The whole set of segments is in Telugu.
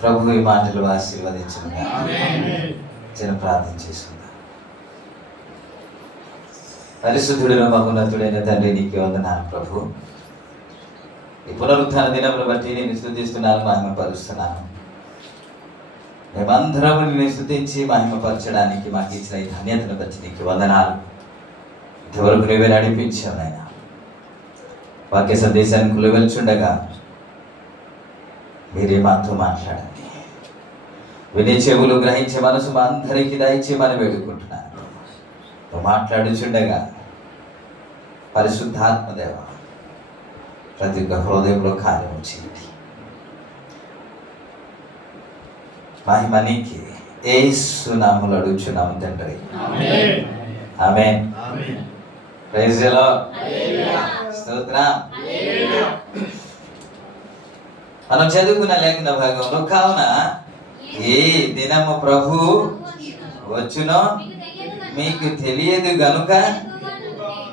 ప్రభు ఈ మాటలు ఆశీర్వదించుగా జన ప్రార్థన చేసుకుందాం. పరిశుద్ధుడైన మహోన్నతుడైన తండ్రి, నీకే వందనాలు ప్రభు. ఈ పునరుత్థాన దినమును బట్టి నేను స్తుతిస్తున్నాను, మహిమపరుస్తున్నాను. మేమందరం నిన్ను స్తుతించి మహిమపరచడానికి మాకు ఇచ్చిన ఈ ధన్యతను బట్టి నీకు వందనాలు. ఇంతవరకు నువ్వే నడిపించావు నాయన. వాక్య సందేశానికి వెలుచుండగా మీరే మాతో మాట్లాడండి. వినే చెవులు, గ్రహించే మనసు మా అందరికీ దయచేయమని వేడుకుంటున్నాను. నువ్వు మాట్లాడుచుండగా పరిశుద్ధాత్మదేవ ప్రతి ఒక్క హృదయంలో కార్యం చేయండి. మహిమ నీకే. యేసు నామములో అడుగుచున్నాము తండ్రి, ఆమేన్. Praise the lord. స్తోత్రం. మనం చదువుకున్న లేఖన భాగంలో, కావున ఏ దినము ప్రభు వచ్చునో మీకు తెలియదు గనుక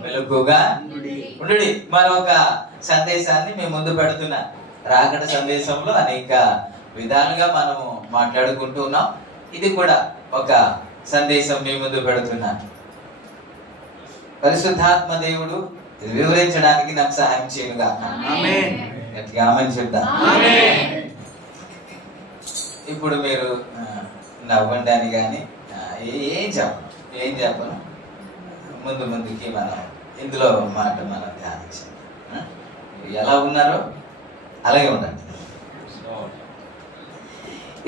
మెలకుగా ఉండుడి. మరొక సందేశాన్ని మేము ముందు పెడుతున్నా. రాకడ సందేశంలో అనేక విధాలుగా మనము మాట్లాడుకుంటూ ఉన్నాం. ఇది కూడా ఒక సందేశం మీ ముందు పెడుతున్నా. పరిశుద్ధాత్మ దేవుడు ఇది వివరించడానికి నాకు సహాయం చేయనుగా. గట్టిగా ఆమేన్ చెప్తా. ఇప్పుడు మీరు నవ్వండి అని కానీ ఏం చెప్పను. ముందుకి మనం ఇందులో మాట మనం ధ్యానించాం. ఎలా ఉన్నారో అలాగే ఉండండి.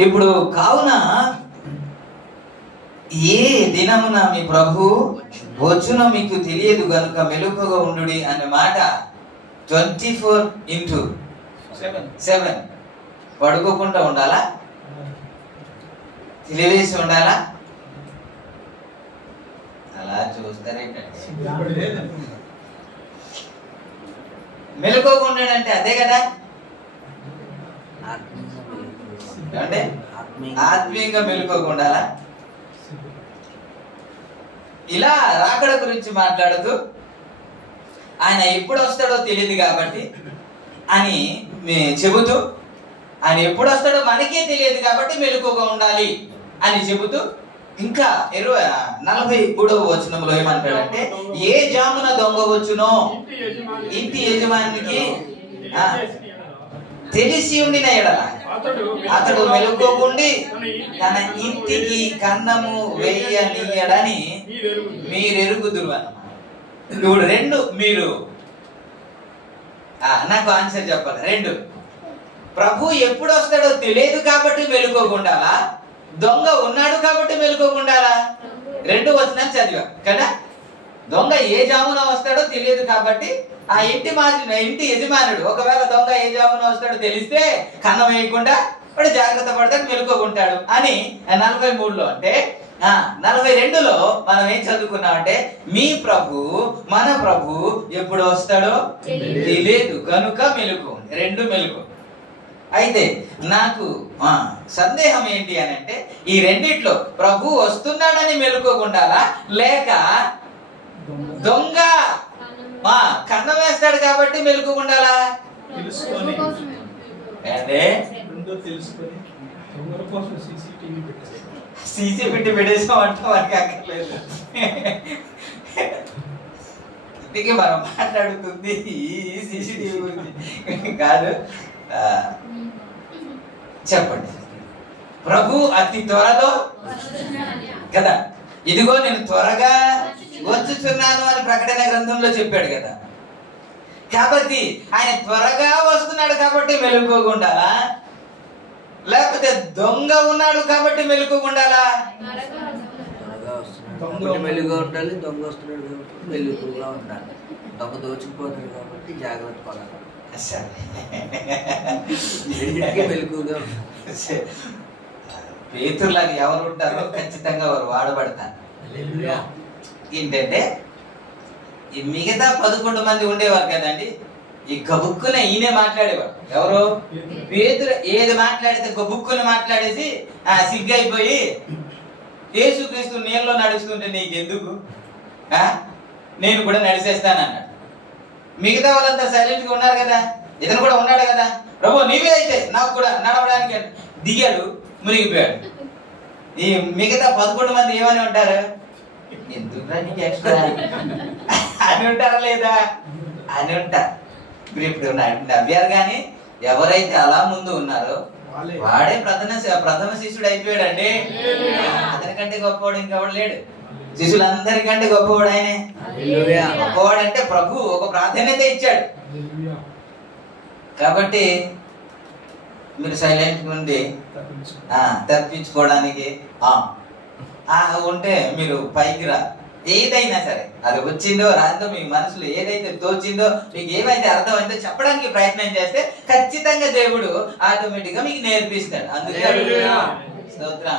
ఇప్పుడు కావున ఏ దినమున మీ ప్రభు వచ్చునో మీకు తెలియదు గనుక మెలకుగా ఉండుడి అనే మాట 24/7 పడుకోకుండా ఉండాలా? తెలివేసి ఉండాలా? అలా చూస్తారేంటంటే మెలకుగా ఉండడంటే అదే కదా. అంటే ఆత్మీయంగా మెలకుగా ఉండాలా? ఇలా రాకడ గురించి మాట్లాడుతూ ఆయన ఎప్పుడు వస్తాడో తెలియదు కాబట్టి అని చెబుతూ, ఆయన ఎప్పుడు వస్తాడో మనకే తెలియదు కాబట్టి మెలకుగా ఉండాలి అని చెబుతూ, ఇంకా 43వ వచనంలో ఏమంటాడంటే, ఏ జామున దొంగ వచ్చునో ఇంటి యజమానికి తెలిసి ఉండిన ఎడల అతడు మెలకువగుండి తన ఇంటికి కన్నము వేయనీయడని మీరెరుగుదురు అన్నమాట. ఇప్పుడు రెండు, మీరు నాకు ఆన్సర్ చెప్పాలి. రెండు, ప్రభు ఎప్పుడు వస్తాడో తెలియదు కాబట్టి మెలకువగుండాలా? దొంగ ఉన్నాడు కాబట్టి మెలకువగుండాలా? రెండు వచనాలు చదివా కదా. దొంగ ఏ జామున వస్తాడో తెలియదు కాబట్టి ఆ ఇంటి యజమానుడు ఒకవేళ దొంగ ఏ జామున వస్తాడో తెలిస్తే కన్నం వేయకుండా వాడు జాగ్రత్త పడతాడు, మెలకువగుంటాడు అని 43లో. అంటే 42లో మనం ఏం చదువుకున్నామంటే, మీ ప్రభు మన ప్రభు ఎప్పుడు వస్తాడో తెలియదు కనుక మెలుకు. రెండు మెలుకు. అయితే నాకు సందేహం ఏంటి అని అంటే, ఈ రెండిట్లో ప్రభు వస్తున్నాడని మెలుకోకుండాలా, లేక దొంగ కన్నం వేస్తాడు కాబట్టి మెలుకోకుండాలా? సీసీ పెట్టి పెట్టేసామంటే వారికి అక్కర్లేదు. ఇందుకే మనం మాట్లాడుతుంది సీసీటీవీ గురించి కాదు. చెప్పండి, ప్రభు అతి త్వరలో కదా, ఇదిగో నేను త్వరగా వచ్చుచున్నాను అని ప్రకటన గ్రంథంలో చెప్పాడు కదా. కాబట్టి ఆయన త్వరగా వస్తున్నాడు కాబట్టి మెలుకోకుండాలా, లేకపోతే దొంగ ఉన్నాడు కాబట్టి మెలుకోకుండాలా? మెలుగుగా ఉండాలి. దొంగ వస్తున్నాడు కాబట్టి మెలుగుగా ఉండాలి. దొంగ దోచుకుపోతాడు కాబట్టి జాగ్రత్త పడాలి. మెలుగుగా పేతురులాగా ఎవరు ఉంటారో ఖచ్చితంగా వారు వాడబడతారు. ఏంటంటే ఈ మిగతా 11 మంది ఉండేవారు కదండి, ఈ గబుక్కున ఈయనే మాట్లాడేవాడు. ఎవరు? పేతురు. ఏది మాట్లాడితే గబుక్కున మాట్లాడేసి సిగ్గైపోయి, యేసుక్రీస్తు నీళ్ళలో నడుస్తుంటే నీకెందుకు, నేను కూడా నడిచేస్తానన్నాడు. మిగతా వాళ్ళంతా సైలెంట్ గా ఉన్నారు కదా, ఇతను కూడా ఉన్నాడు కదా, ప్రభు నీవే అయితే నాకు కూడా నడవడానికి దిగాడు, మునిగిపోయాడు. ఈ మిగతా 11 మంది ఏమని ఉంటారు? ఎందుకు నీకు ఎక్స్ట్రా అని ఉంటారా లేదా అని ఉంటారు. ఇప్పుడు నవ్వారు కానీ ఎవరైతే అలా ముందు ఉన్నారో వాడే ప్రథమ శిష్యుడు అయిపోయాడండి. అతనికంటే గొప్పవాడు ఇంకెవడు లేడు. శిష్యులందరికంటే గొప్పవాడు ఆయనే. గొప్పవాడు అంటే ప్రభు ఒక ప్రాధాన్యత ఇచ్చాడు. కాబట్టి మీరు సైలెంట్ ఉండి తప్పించుకోవడానికి ఉంటే మీరు పైకి రా. ఏదైనా సరే అది వచ్చిందో రాందో మీ మనసులో ఏదైతే తోచిందో మీకు ఏమైతే అర్థమైందో చెప్పడానికి ప్రయత్నం చేస్తే ఖచ్చితంగా దేవుడు ఆటోమేటిక్ గా మీకు నేర్పిస్తాడు. అందుకే స్తోత్రం.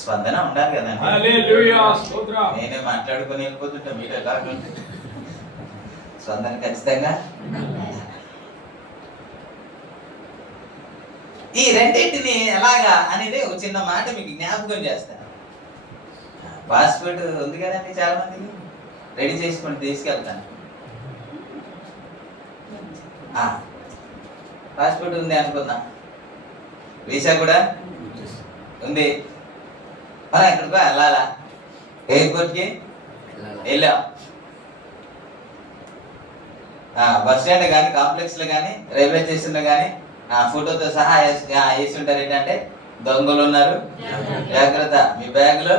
స్పందన ఉండాలి కదా. నేనే మాట్లాడుకొని వెళ్ళిపోతుంటా, మీరే కాకుండా స్పందన ఖచ్చితంగా. ఈ రెండింటిని ఎలాగా అనేది ఒక చిన్న మాట మీకు జ్ఞాపకం చేస్తాను. పాస్పోర్ట్ ఉంది కదండి, చాలా మందికి రెడీ చేసుకొని తీసుకెళ్తాను. పాస్పోర్ట్ ఉంది అనుకుందాం, వీసా కూడా ఉంది. మనం ఎక్కడికో వెళ్ళాలా, ఎయిర్పోర్ట్కి వెళ్ళాం. బస్ స్టాండ్ కానీ కాంప్లెక్స్ లో కానీ రైల్వే స్టేషన్ లో కానీ ఫోటోతో సహా వేసి ఉంటారు. ఏంటంటే దొంగలు ఉన్నారు, జాగ్రత్త, మీ బ్యాగ్ లో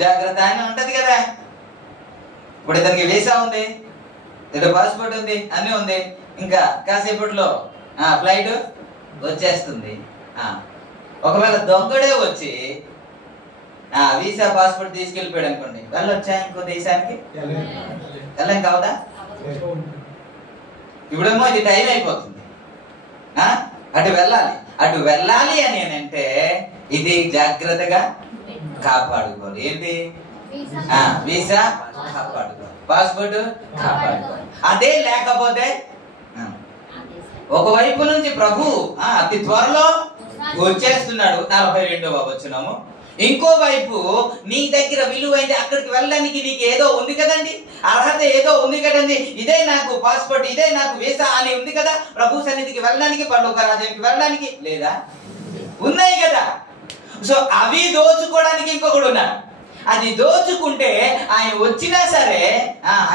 జాగ్రత్త అని ఉంటది కదా. ఇప్పుడు ఇతనికి వీసా ఉంది, ఇతను పాస్పోర్ట్ ఉంది, అన్ని ఉంది. ఇంకా కాసేపట్లో ఫ్లైట్ వచ్చేస్తుంది. ఒకవేళ దొంగడే వచ్చి వీసా పాస్పోర్ట్ తీసుకెళ్ళిపోయాడు అనుకోండి, వెళ్ళొచ్చా ఇంకో దేశానికి? వెళ్ళం కావదా? ఇప్పుడేమో ఇది టైం అయిపోతుంది, అటు వెళ్ళాలి అని అంటే ఇది జాగ్రత్తగా కాపాడుకోవాలి. ఏంటి? వీసా కాపాడుకోవాలి, పాస్పోర్ట్ కాపాడుకోవాలి. అదే లేకపోతే ఒకవైపు నుంచి ప్రభు అతి త్వరలో వచ్చేస్తున్నాడు, 42వ వచనము. ఇంకోవైపు నీ దగ్గర విలువైంది, అక్కడికి వెళ్ళడానికి నీకు ఏదో ఉంది కదండి, అర్హత ఏదో ఉంది కదండి. ఇదే నాకు పాస్పోర్ట్, ఇదే నాకు వీసా అని ఉంది కదా. ప్రభు సన్నిధికి వెళ్ళడానికి, పరలోక రాజ్యానికి వెళ్ళడానికి లేదా? ఉన్నాయి కదా. సో అవి దోచుకోవడానికి ఇంకొకడు ఉన్నాడు. అది దోచుకుంటే ఆయన వచ్చినా సరే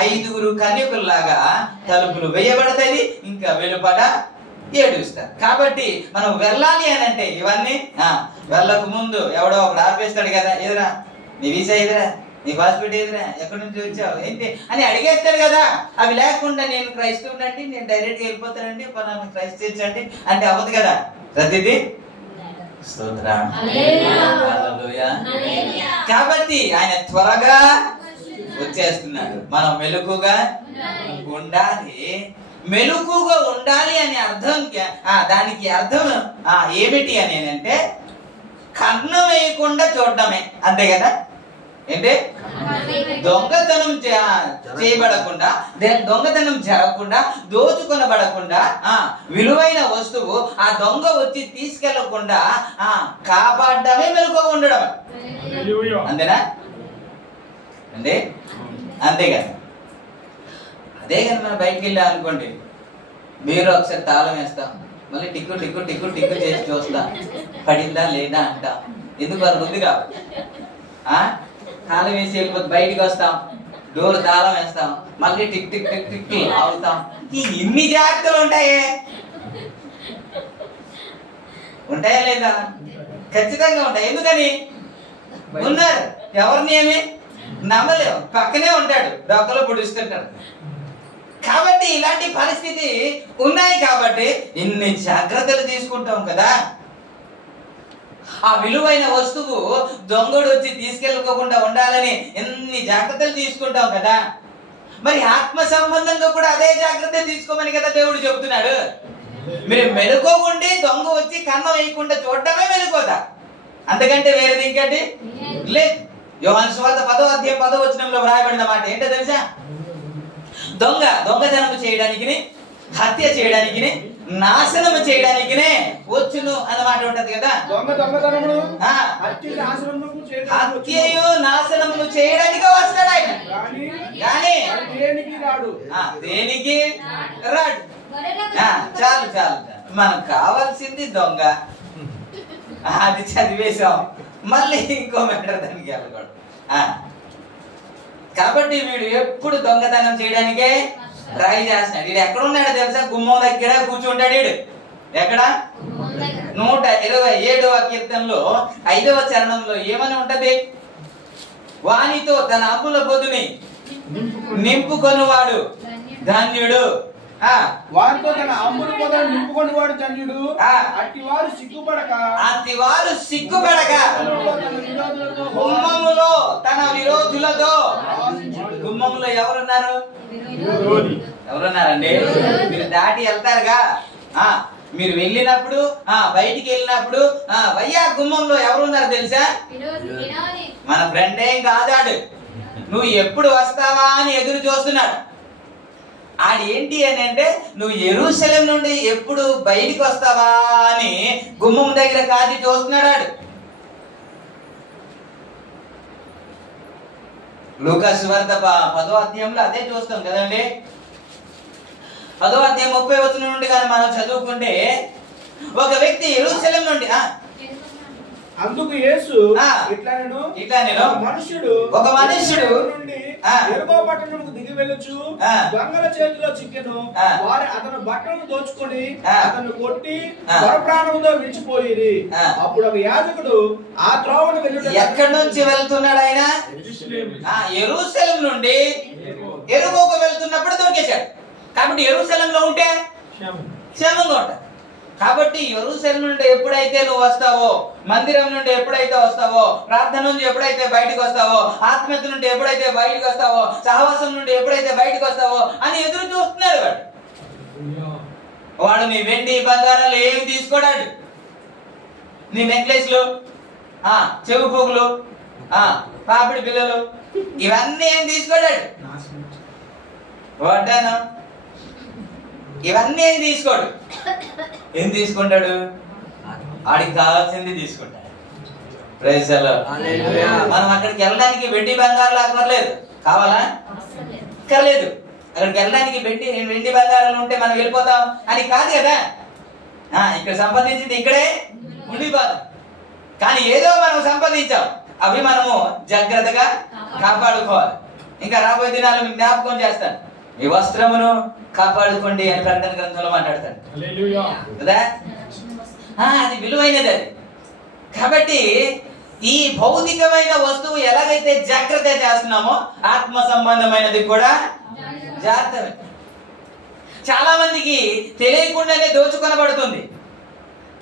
5 కన్యకుల్లాగా తలుపులు వేయబడతాయి, ఇంకా వెలుపట ఏడుస్తారు. కాబట్టి మనం వెళ్ళాలి అని అంటే ఇవన్నీ వెళ్ళక ముందు ఎవడో ఒకడు ఆపేస్తాడు కదా, ఎదురా నీ వీసా ఎదురా, నీ పాస్పోర్ట్ ఎదురా, ఎక్కడి నుంచి వచ్చావు ఏంటి అని అడిగేస్తాడు కదా. అవి లేకుండా నేను క్రైస్తవుడు అండి, నేను డైరెక్ట్ వెళ్ళిపోతానండి, పలానా క్రైస్ట్ చర్చ్ అండి అంటే అవ్వదు కదా. ప్రతిదీ స్తోత్రం. కాబట్టి ఆయన త్వరగా వచ్చేస్తున్నాడు. మనం మెలకుగా ఉండాలి. మెలకుగా ఉండాలి అని అర్థం, దానికి అర్థం ఏమిటి అని అంటే కన్నం వేయకుండా చూడటమే, అంతే కదా. ఏంటి? దొంగతనం చేయబడకుండా, దొంగతనం జరగకుండా, దోచుకొనబడకుండా, విలువైన వస్తువు ఆ దొంగ వచ్చి తీసుకెళ్లకుండా కాపాడమే మెలకుగా ఉండడం. అంతేనా అండి? అంతే కదా. అదే కానీ మనం బయటికి వెళ్ళాం అనుకోండి, మీరు ఒకసారి తాళం వేస్తాం, మళ్ళీ టిక్కు టిక్కు టిక్కు టిక్కు చేసి చూస్తాం, పడిందా లేదా అంట. ఎందుకు అది ఉంది కాబట్టి తాళం వేసి వెళ్ళిపోతే బయటికి వస్తాం, డోర్ తాళం వేస్తాం, మళ్ళీ టిక్ టిక్ టిక్ టిక్ అవుతాం. ఇన్ని జాగ్రత్తలు ఉంటాయే, ఉంటాయా లేదా? ఖచ్చితంగా ఉంటాయి. ఎందుకని? ఉన్నారు, ఎవరిని ఏమి నమ్మలేవు, పక్కనే ఉంటాడు, డొక్కలో పొడుస్తుంటాడు. కాబట్టి ఇలాంటి పరిస్థితి ఉన్నాయి కాబట్టి ఇన్ని జాగ్రత్తలు తీసుకుంటాం కదా. ఆ విలువైన వస్తువు దొంగడు వచ్చి తీసుకెళ్ళకోకుండా ఉండాలని ఎన్ని జాగ్రత్తలు తీసుకుంటాం కదా. మరి ఆత్మ సంబంధంగా కూడా అదే జాగ్రత్త తీసుకోమని కదా దేవుడు చెబుతున్నాడు. మీరు మెలుకోకుండి దొంగ వచ్చి కన్నం వేయకుండా చూడటమే మెలుకోదా, అంతకంటే వేరేది ఇంకంటే లేదు. యోహాను సువార్త 10వ అధ్యాయం 10వ వచనంలో వ్రాయబడిన మాట ఏంటో తెలుసా? దొంగతనం చేయడానికి, హత్య చేయడానికి, నాశనము చేయడానికినే వచ్చును అన్నమాట ఉంటది కదా. హత్యయు నాశనమును చేయడానికి వస్తాడు ఆయన, కానీ దేనికి రాడు. చాలు చాలు, మనకు కావాల్సింది దొంగ. అది చదివేశాం, మళ్ళీ ఇంకో మ్యాటర్ దానికి వెళ్ళకూడదు. కాబట్టి వీడు ఎప్పుడు దొంగతనం చేయడానికే ట్రై చేస్తున్నాడు. వీడు ఎక్కడ ఉన్నాడు తెలుసా? గుమ్మం దగ్గర కూర్చుంటాడు. వీడు ఎక్కడ? 127వ కీర్తనలో 5వ చరణంలో ఏమని ఉంటది? వానితో తన అప్పుల పొదుని నింపుకొనువాడు ధన్యుడు. వారితో తన అమ్ముల పొదను నింపుకొనువాడు ధన్యుడు. అట్టివారు సిగ్గుపడక గుమ్మములో తన విరోధులతో. గుమ్మములో ఎవరున్నారు? ఎవరున్నారండి? మీరు దాటి వెళ్తారుగా, మీరు వెళ్ళినప్పుడు బయటికి వెళ్ళినప్పుడు వయ్యా గుమ్మంలో ఎవరున్నారు తెలుసా? మన ఫ్రెండ్ ఏం కాదాడు, నువ్వు ఎప్పుడు వస్తావా అని ఎదురు చూస్తున్నాడు. ఆడు ఏంటి అని అంటే, నువ్వు యెరూషలేం నుండి ఎప్పుడు బయటికి వస్తావా అని గుమ్మం దగ్గర కాచి చూస్తున్నాడు ఆడు. లూకా సువార్త 10వ అధ్యాయంలో అదే చూస్తాం కదండి. 10వ అధ్యాయం 30వ వచనం నుండి కానీ మనం చదువుకుంటే, ఒక వ్యక్తి యెరూషలేం నుండి అందుకు యేసు ఇట్లా నేను ఒక మనుష్యుడు యెరికో పట్టణముకు దిగి వెళ్ళొచ్చు దొంగల చేతిలో చిక్కెను. వారు అతని బట్టలను దోచుకొని అతను కొట్టి ప్రాణంతో విడిచిపోయి. అప్పుడు ఒక యాజకుడు ఆ త్రోవను వెళ్ళి, ఎక్కడి నుంచి వెళ్తున్నాడు ఆయన? యెరూషలేం నుండి యెరికోకు వెళ్తున్నప్పుడు దొరికేశాడు. కాబట్టి యెరూషలేంలో ఉంటే క్షేమంగా ఉంటాడు. కాబట్టి యెరూషలేం నుండి ఎప్పుడైతే నువ్వు వస్తావో, మందిరం నుండి ఎప్పుడైతే వస్తావో, ప్రార్థన నుంచి ఎప్పుడైతే బయటకు వస్తావో, ఆత్మీయత నుండి ఎప్పుడైతే బయటకు వస్తావో, సహవాసం నుండి ఎప్పుడైతే బయటకు వస్తావో అని ఎదురు చూస్తున్నాడు వాడు. వాడు నీ వెండి బంగారాలు ఏమి తీసుకోడాడు. నీ నెక్లెస్లు, చెవు పోగులు, పాపిడి పిల్లలు, ఇవన్నీ ఏం తీసుకోడాడు. వాడాను ఇవన్నీ ఏం తీసుకోడు. ఏం తీసుకుంటాడు? ఆడికి కావాల్సింది తీసుకుంటాడు. Praise the lord. మనం అక్కడికి వెళ్ళడానికి వెండి బంగారాలు అక్కర్లేదు. కావాలా? అక్కర్లేదు. అక్కడికి వెళ్ళడానికి వెండి బంగారాలు ఉంటే మనం వెళ్ళిపోతాం అని కాదు కదా. ఇక్కడ సంపాదించింది ఇక్కడే ఉండిపోతాం. కానీ ఏదో మనం సంపాదించాం, అవి మనము జాగ్రత్తగా కాపాడుకోవాలి. ఇంకా రాబోయే దినాలు మీకు జ్ఞాపకం చేస్తాను, మీ వస్త్రమును కాపాడుకోండి అని ప్రకటన గ్రంథంలో మాట్లాడతాడు కదా. అది విలువైనది అది. కాబట్టి ఈ భౌతికమైన వస్తువు ఎలాగైతే జాగ్రత్త చేస్తున్నామో, ఆత్మ సంబంధమైనది కూడా జాగ్రత్త. చాలా మందికి తెలియకుండానే దోచుకొనబడుతుంది,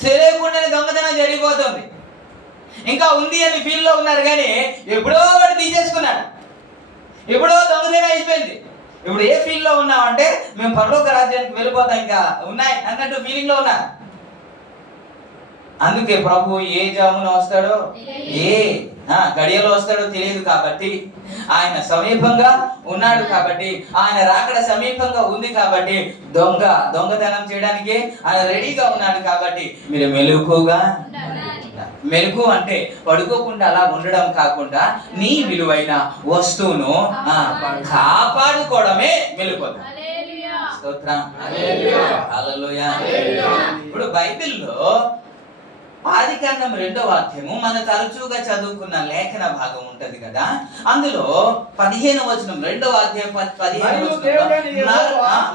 తెలియకుండానే దొంగతనం జరిగిపోతుంది. ఇంకా ఉంది అని ఫీల్ లో ఉన్నారు, కానీ ఎప్పుడో వాడు తీసేసుకున్నాడు, ఎప్పుడో దొంగతనం అయిపోయింది. ఇప్పుడు ఏ ఫీల్ లో ఉన్నామంటే, మేము పరలోక రాజ్యానికి వెళ్ళిపోతాం ఇంకా ఉన్నాయి అన్నట్టు ఫీలింగ్ లో ఉన్నా. అందుకే ప్రభు ఏ జామున వస్తాడో, ఏ గడియలో వస్తాడో తెలియదు. కాబట్టి ఆయన సమీపంగా ఉన్నాడు. కాబట్టి ఆయన రాకడ సమీపంగా ఉంది. కాబట్టి దొంగతనం చేయడానికి ఆయన రెడీగా ఉన్నాడు. కాబట్టి మీరు మెలకుగా, మెలకు అంటే పడుకోకుండా అలా ఉండడం కాకుండా, నీ విలువైన వస్తువును కాపాడుకోవడమే మెలకు. స్తోత్రం. హల్లెలూయా. ఇప్పుడు బైబిల్లో ఆదికాండం 2వ అధ్యాయము మనం తరచుగా చదువుకున్న లేఖన భాగం ఉంటది కదా. అందులో 15వ వచనం, 2వ అధ్యాయం 15వ వచనం,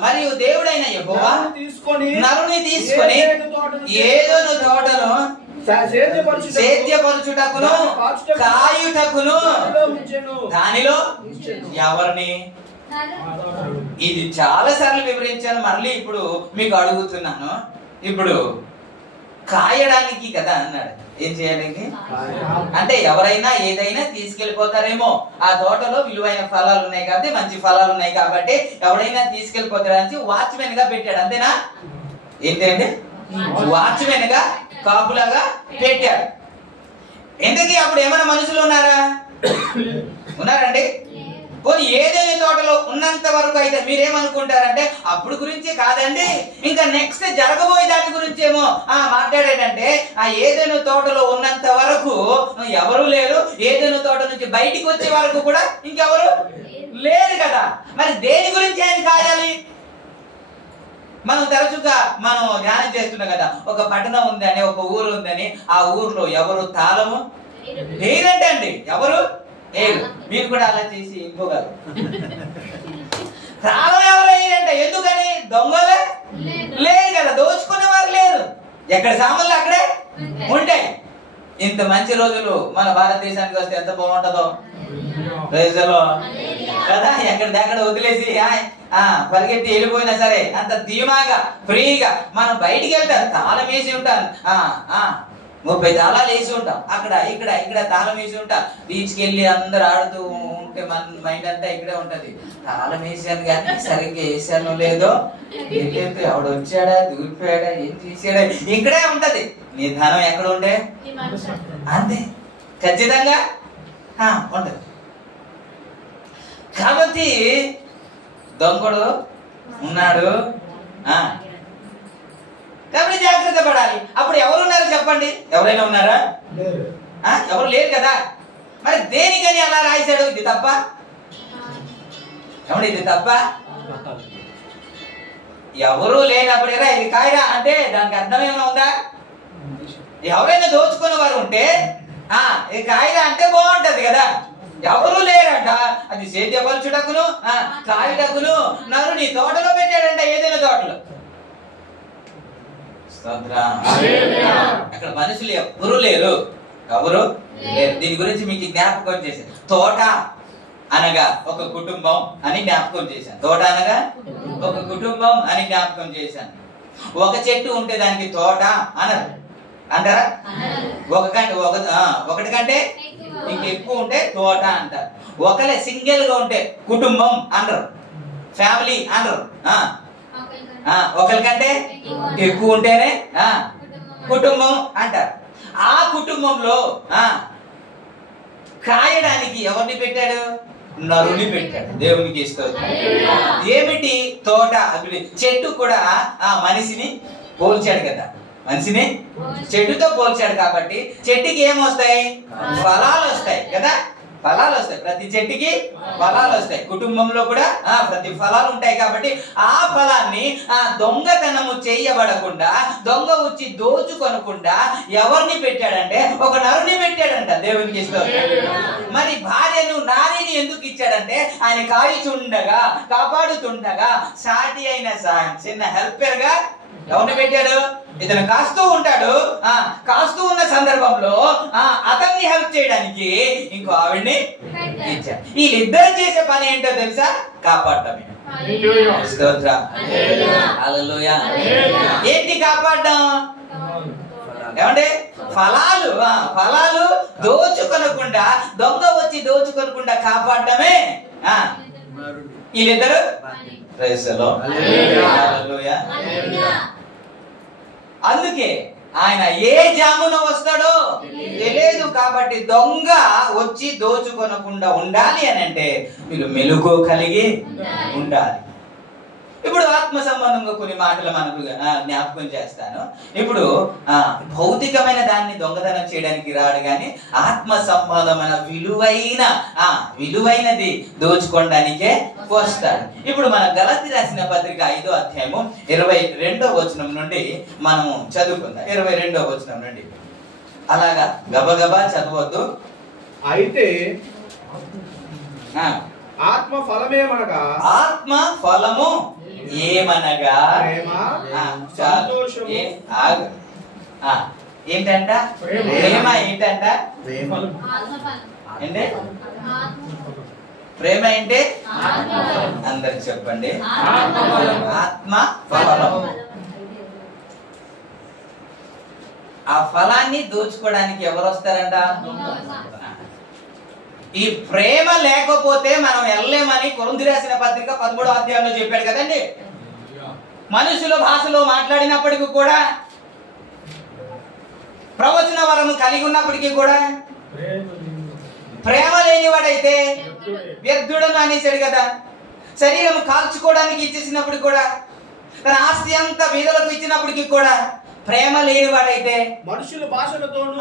మరియు దేవుడైన యెహోవా నరుని తీసుకొని ఏదోను తోటను సేద్యపరచుటకును కాయుటకును దానిలో ఎవరిని? ఇది చాలా సార్లు వివరించాను, మళ్ళీ ఇప్పుడు మీకు అడుగుతున్నాను. ఇప్పుడు కాయడానికి కదా అన్నాడు. ఏం చేయడానికి అంటే ఎవరైనా ఏదైనా తీసుకెళ్లిపోతారేమో. ఆ తోటలో విలువైన ఫలాలు ఉన్నాయి కాబట్టి, మంచి ఫలాలు ఉన్నాయి కాబట్టి ఎవరైనా తీసుకెళ్లిపోతాడని వాచ్మెన్ గా పెట్టాడు. అంతేనా? ఏంటండి? వాచ్మెన్ గా, కాపులాగా పెట్టాడు. ఎందుకు? అప్పుడు ఏమైనా మనుషులు ఉన్నారా? ఉన్నారండి? పోనీ ఏదైనా తోటలో ఉన్నంత వరకు అయితే మీరేమనుకుంటారంటే అప్పుడు గురించి కాదండి, ఇంకా నెక్స్ట్ జరగబోయే దాని గురించి ఏమో మాట్లాడేటంటే ఆ ఏదైనా తోటలో ఉన్నంత వరకు ఎవరు లేరు, ఏదైనా తోట నుంచి బయటికి వచ్చే వరకు కూడా ఇంకెవరు లేరు కదా. మరి దేని గురించి ఆయన కాయాలి? మనం తరచుగా మనం ధ్యానం చేస్తున్నాం కదా, ఒక పట్టణం ఉందని, ఒక ఊరు ఉందని, ఆ ఊర్లో ఎవరు తాళము లేరంటే అండి, ఎవరు లేరు. మీరు కూడా అలా చేసి ఇంకోగలరు. తాళం ఎవరు లేరంటే ఎందుకని? దొంగలే లేరు కదా, దోచుకునే వారు లేరు. ఎక్కడ సామాన్లు అక్కడే ఉంటాయి. ఇంత మంచి రోజులు మన భారతదేశానికి వస్తే ఎంత బాగుంటుందో కదా. ఎక్కడిదక్కడ వదిలేసి పరిగెత్తి వెళ్ళిపోయినా సరే అంత ధీమాగా ఫ్రీగా మనం బయటికి వెళ్తాం. తాళం వేసి ఉంటాం, 30 తాళాలు వేసి ఉంటాం. అక్కడ ఇక్కడ తాళం వేసి ఉంటాం. బీచ్కి వెళ్ళి అందరు ఆడుతూ ఉంటే మన మైండ్ అంతా ఇక్కడే ఉంటది. తాళం వేసాను కానీ సరిగ్గా వేసాను లేదో, ఎవడు వచ్చాడా దూరిపోయాడా ఏం తీసాడా ఇక్కడే ఉంటది. నీ ధనం ఎక్కడ ఉండే అంతే ఖచ్చితంగా ఉంటది. కాబట్టి దొంగడు ఉన్నాడు కాబట్టి జాగ్రత్త పడాలి. అప్పుడు ఎవరు ఉన్నారు చెప్పండి? ఎవరైనా ఉన్నారా? ఎవరు లేరు కదా. మరి దేనికని అలా రాశాడు? ఇది తప్ప ఏమండి? ఇది తప్ప? ఎవరు లేనప్పుడు ఇది కాయరా అంటే దానికి అర్థం ఏమైనా ఉందా? ఎవరైనా దోచుకున్న వారు ఉంటే ఇది కాయరా అంటే బాగుంటది కదా. ఎవరు లేరంట, అది సేద్యపరచుటకును కాయుటకును నరుని తోటలో పెట్టాడంట, ఏదైనా తోటలో. అక్కడ మనుషులు ఎవరు లేరు, ఎవరు లేరు. దీని గురించి మీకు జ్ఞాపకం చేశాను. తోట అనగా ఒక కుటుంబం అని జ్ఞాపకం చేశాను. తోట అనగా ఒక కుటుంబం అని జ్ఞాపకం చేశాను. ఒక చెట్టు ఉంటే దానికి తోట అనరు అంటారా? ఒకటి కంటే ఇంకెక్కువ ఉంటే తోట అంటారు. ఒకలే సింగిల్ గా ఉంటే కుటుంబం అనరు, ఫ్యామిలీ అనరు. ఒకరికంటే ఎక్కువ ఉంటేనే కుటుంబం అంటారు. ఆ కుటుంబంలో కాయడానికి ఎవరిని పెట్టాడు? నరుని పెట్టాడు. దేవునికి ఇష్టం. ఏమిటి తోట? చెట్టు కూడా మనిషిని పోల్చాడు కదా. మనిషిని చెట్టుతో పోల్చాడు కాబట్టి చెట్టుకి ఏమొస్తాయి? ఫలాలు వస్తాయి కదా. ఫలాలు వస్తాయి, ప్రతి చెట్టుకి ఫలాలు వస్తాయి. కుటుంబంలో కూడా ప్రతి ఫలాలు ఉంటాయి. కాబట్టి ఆ ఫలాన్ని దొంగతనము చేయబడకుండా, దొంగ వచ్చి దోచుకొనకుండా ఎవరిని పెట్టాడంటే ఒక నరుని పెట్టాడంట. దేవునికి ఇష్టం. మరి భార్యను నారిని ఎందుకు ఇచ్చాడంటే ఆయన కాయుచుండగా, కాపాడుతుండగా సాటి అయిన చిన్న హెల్పర్ గా ఎవరిని పెట్టాడు? ఇతను కాస్తూ ఉంటాడు. కాస్తూ ఉన్న సందర్భంలో అతన్ని హెల్ప్ చేయడానికి ఇంకో ఆవిడ్ని ఇచ్చాడు. వీళ్ళిద్దరు చేసే పని ఏంటో తెలుసా? కాపాడటమే. ఏంటి కాపాడడం? ఏమంటే ఫలాలు దోచుకొనకుండా, దొంగ వచ్చి దోచుకొనకుండా కాపాడటమే వీళ్ళిద్దరు. అందుకే ఆయన ఏ జామున వస్తాడో తెలియదు. కాబట్టి దొంగ వచ్చి దోచుకొనకుండా ఉండాలి అని అంటే మీరు మెలుగు కలిగి ఉండాలి. ఇప్పుడు ఆత్మ సంబంధంగా కొన్ని మాటలు మనకు జ్ఞాపకం చేస్తాను. ఇప్పుడు భౌతికమైన దాన్ని దొంగతనం చేయడానికి రాడు, కానీ ఆత్మ సంబంధమైన విలువైనది దోచుకోవడానికే వస్తాడు. ఇప్పుడు మన గలతీ రాసిన పత్రిక 5వ అధ్యాయము 22వ వచనం నుండి మనము చదువుకుందాం. 22వ వచనం నుండి. అలాగా గబగబా చదవద్దు. అయితే ఆత్మ ఫలమేమనగా, ఆత్మ ఫలము ఏమనగా ఏంటంట? ప్రేమ ఏంటంట? ఏంటి ప్రేమ ఏంటి? అందరు చెప్పండి. ఆత్మ ఫలం. ఆ ఫలాన్ని దోచుకోవడానికి ఎవరు వస్తారంట? ఈ ప్రేమ లేకపోతే మనం వెళ్ళలేమని కొరింథీ రాసిన పత్రిక 13వ అధ్యాయంలో చెప్పాడు కదండి. మనుషుల భాషలో మాట్లాడినప్పటికీ కూడా, ప్రవచన వరము కలిగి ఉన్నప్పటికీ కూడా ప్రేమ లేనివాడైతే వ్యర్థుడను అనేసాడు కదా. శరీరం కాల్చుకోవడానికి ఇచ్చేసినప్పుడు కూడా, తన ఆస్తి అంతా బీదలకు ఇచ్చినప్పటికీ కూడా ప్రేమ లేనివాడైతే మనుషుల భాషలతోను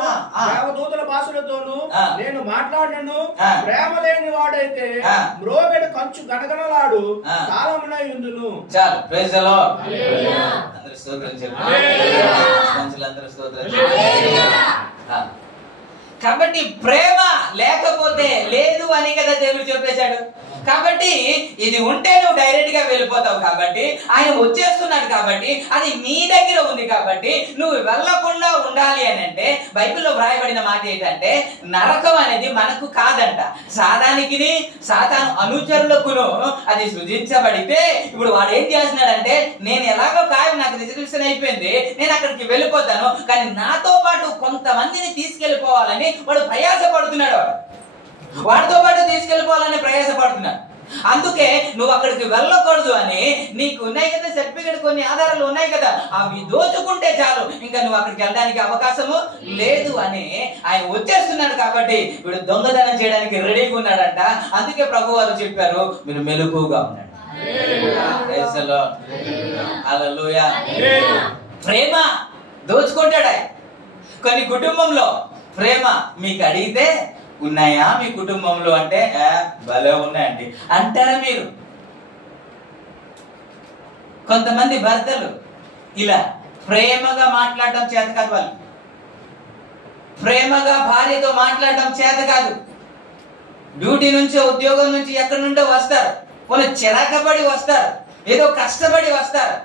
దేవదూతల భాషలతోను నేను మాట్లాడను, ప్రేమ లేని వాడైతే మ్రోగెడు కంచు గణగణలాడు తాళమునై ఉండును. చాలు. Praise the lord. అందరూ స్తోత్రం చెప్పండి. మనుషులందరూ స్తోత్రం చెప్పండి. కాబట్టి ప్రేమ లేకపోతే లేదు అని కదా దేవుడు చెప్పేశాడు. కాబట్టి ఇది ఉంటే నువ్వు డైరెక్ట్ గా వెళ్ళిపోతావు. కాబట్టి ఆయన వచ్చేస్తున్నాడు. కాబట్టి అది నీ దగ్గర ఉంది. కాబట్టి నువ్వు వెళ్ళకుండా ఉండాలి అని అంటే బైబిల్లో వ్రాయబడిన మాట ఏంటంటే, నరకం అనేది మనకు కాదంట, సాతానికి, సాతాను అనుచరులకును అది సృజించబడితే ఇప్పుడు వాడు ఏం చేస్తున్నాడంటే, నేను ఎలాగో ఖాయం, నాకు రిజర్వేషన్ అయిపోయింది, నేను అక్కడికి వెళ్ళిపోతాను, కానీ నాతో పాటు కొంతమందిని తీసుకెళ్లిపోవాలని వాడు ప్రయాసపడుతున్నాడు. వాడితో పాటు తీసుకెళ్లిపోవాలని ప్రయాసపడుతున్నాడు. అందుకే నువ్వు అక్కడికి వెళ్ళకూడదు అని నీకు ఉన్నాయి కదా సర్టిఫికెట్, కొన్ని ఆధారాలు ఉన్నాయి కదా, అవి దోచుకుంటే చాలు, ఇంకా నువ్వు అక్కడికి వెళ్ళడానికి అవకాశము లేదు అని ఆయన వచ్చేస్తున్నాడు. కాబట్టి వీడు దొంగతనం చేయడానికి రెడీగా ఉన్నాడంట. అందుకే ప్రభు వారు చెప్పారు, మీరు మెలకువగా ఉండండి. హల్లెలూయా. ప్రేమ దోచుకుంటాడు ఆయన. కొన్ని కుటుంబంలో ప్రేమ మీకు అడిగితే ఉన్నాయా మీ కుటుంబంలో అంటే భలే ఉన్నాయండి అంటారా మీరు? కొంతమంది భర్తలు ఇలా ప్రేమగా మాట్లాడటం చేత కాదు, వాళ్ళు ప్రేమగా భార్యతో మాట్లాడటం చేత కాదు. డ్యూటీ నుంచి, ఉద్యోగం నుంచి, ఎక్కడి నుండో వస్తారు, కొన్ని చిరాకపడి వస్తారు, ఏదో కష్టపడి వస్తారు.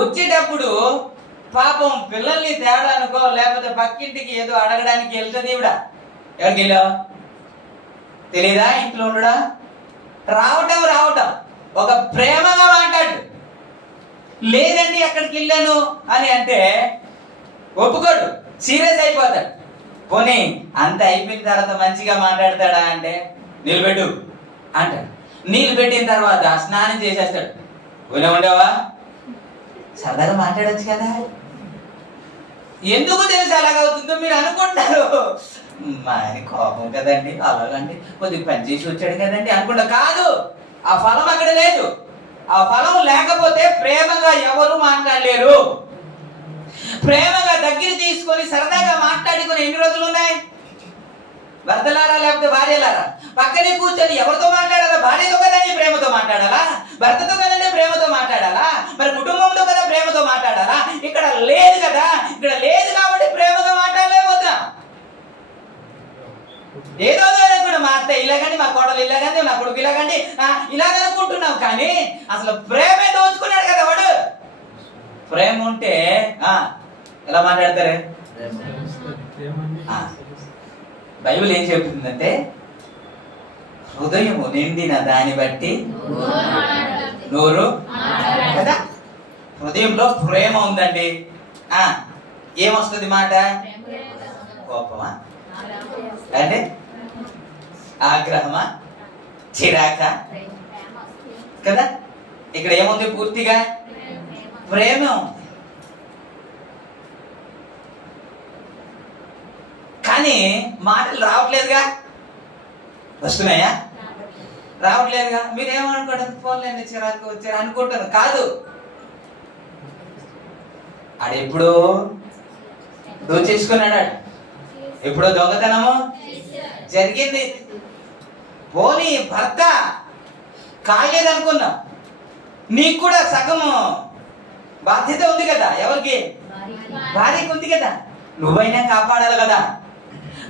వచ్చేటప్పుడు పాపం పిల్లల్ని తేడానుకో, లేకపోతే పక్కింటికి ఏదో అడగడానికి వెళ్తుంది ఈవిడ. ఎక్కడికి వెళ్ళావు తెలీదా, ఇంట్లో ఉండడా, రావటం ఒక ప్రేమగా మాట్లాడు. లేదండి ఎక్కడికి వెళ్ళాను అని అంటే ఒప్పుకోడు, సీరియస్ అయిపోతాడు. పోనీ అంత అయిపోయిన తర్వాత మంచిగా మాట్లాడతాడా అంటే నిలబెట్టు అంటాడు. నీళ్ళు పెట్టిన తర్వాత స్నానం చేసేస్తాడు. ఉండవా సరదాగా మాట్లాడచ్చు కదా. ఎందుకు తెలిసి అలాగవుతుందో మీరు అనుకుంటారు. ఆయన కోపం కదండి, అలాగండి, కొద్దిగా పని చేసి వచ్చాడు కదండి అనుకుంటా. కాదు, ఆ ఫలం అక్కడ లేదు. ఆ ఫలం లేకపోతే ప్రేమగా ఎవరు మాట్లాడలేరు. ప్రేమగా దగ్గర తీసుకొని సరదాగా మాట్లాడుకుని ఎన్ని రోజులు ఉన్నాయి? భర్తలారా లేకపోతే భార్యలారా, పక్కనే కూర్చొని ఎవరితో మాట్లాడాలా? భార్యతో కదండి ప్రేమతో మాట్లాడాలా, భర్తతో కదండి ప్రేమతో మాట్లాడాలా, మరి కుటుంబంతో కదా ప్రేమతో మాట్లాడాలా. ఇక్కడ లేదు కదా, ఇక్కడ లేదు కాబట్టి ప్రేమగా మాట్లాడలేకపోతున్నా. ఏదో అనుకుంటా, మా అత్త ఇలాగండి, మా కోడలు ఇలాగండి, నా కొడుకు ఇలాగండి, ఇలాగనుకుంటున్నావు. కానీ అసలు ప్రేమే దోచుకున్నాడు కదా వాడు. ప్రేమ ఉంటే ఎలా మాట్లాడతారు? బైబిల్ ఏం చెబుతుందంటే, హృదయము నిండిన దాన్ని బట్టి నోరు కదా. హృదయంలో ప్రేమ ఉందండి, ఏమొస్తుంది మాట? కోపమా అంటే ఆగ్రహమా, చిరాక కదా. ఇక్కడ ఏముంది? పూర్తిగా ప్రేమ ఉంది. కానీ మాటలు రావట్లేదుగా. వస్తున్నాయా? రావట్లేదుగా. మీరేమనుకోవడం, ఫోన్లేండి చిరాకు వచ్చారు అనుకుంటారు. కాదు, ఆడెప్పుడో దోచేసుకున్నాడు, ఎప్పుడో దొంగతనము జరిగింది. పోనీ భర్త కాలేదనుకున్నాం, నీకు కూడా సగము బాధ్యత ఉంది కదా. ఎవరికి? భార్యకి ఉంది కదా. నువ్వైనా కాపాడాలి కదా,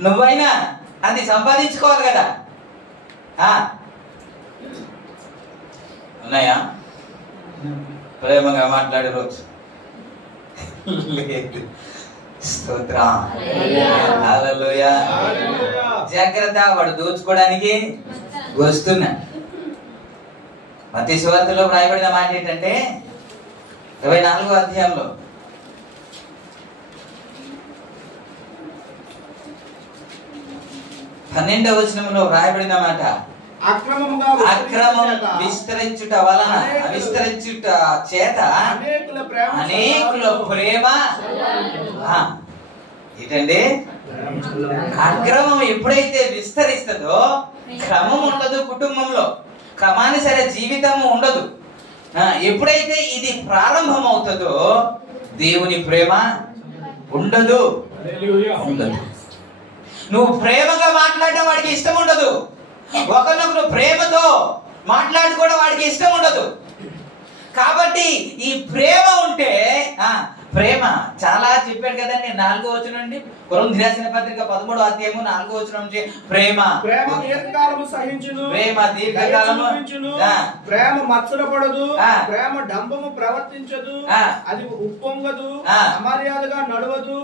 నువ్వైనా అది సంపాదించుకోవాలి కదా. ఉన్నాయా ప్రేమగా మాట్లాడే రోజు? లేదు. స్తోత్రం. హల్లెలూయా. జాగ్రత్త, వాడు దోచుకోవడానికి వస్తున్నా. మత్తయి సువార్తలో రాయబడిన మాట ఏంటంటే 24వ అధ్యాయంలో 12వ వచనంలో రాయబడిన మాట, అక్రమం విస్తరించుట వలన, విస్తరించుట చేత అనేకుల ప్రేమ ఏంటండి? అక్రమం ఎప్పుడైతే విస్తరిస్తుందో క్రమం ఉండదు కుటుంబంలో, క్రమానుసార జీవితము ఉండదు. ఎప్పుడైతే ఇది ప్రారంభం అవుతుందో దేవుని ప్రేమ ఉండదు. నువ్వు ప్రేమగా మాట్లాడడం వాడికి ఇష్టం ఉండదు. ఒకరినొకరు ప్రేమతో మాట్లాడుకోవడం వాడికి ఇష్టం ఉండదు. కాబట్టి ఈ ప్రేమ ఉంటే ప్రేమ చాలా చెప్పాడు కదండి. 4వ వచనం నుండి కొరింథీ రాసిన పత్రిక 13వ అధ్యాయము 4వ వచనం నుంచి ప్రేమ దీర్ఘకాలము సహించును, ప్రేమ దీర్ఘకాలము, ప్రేమ మత్సరపడదు, ప్రేమ డంబము ప్రవర్తించదు, అది ఉప్పొంగదు, అమర్యాదగా నడవదు,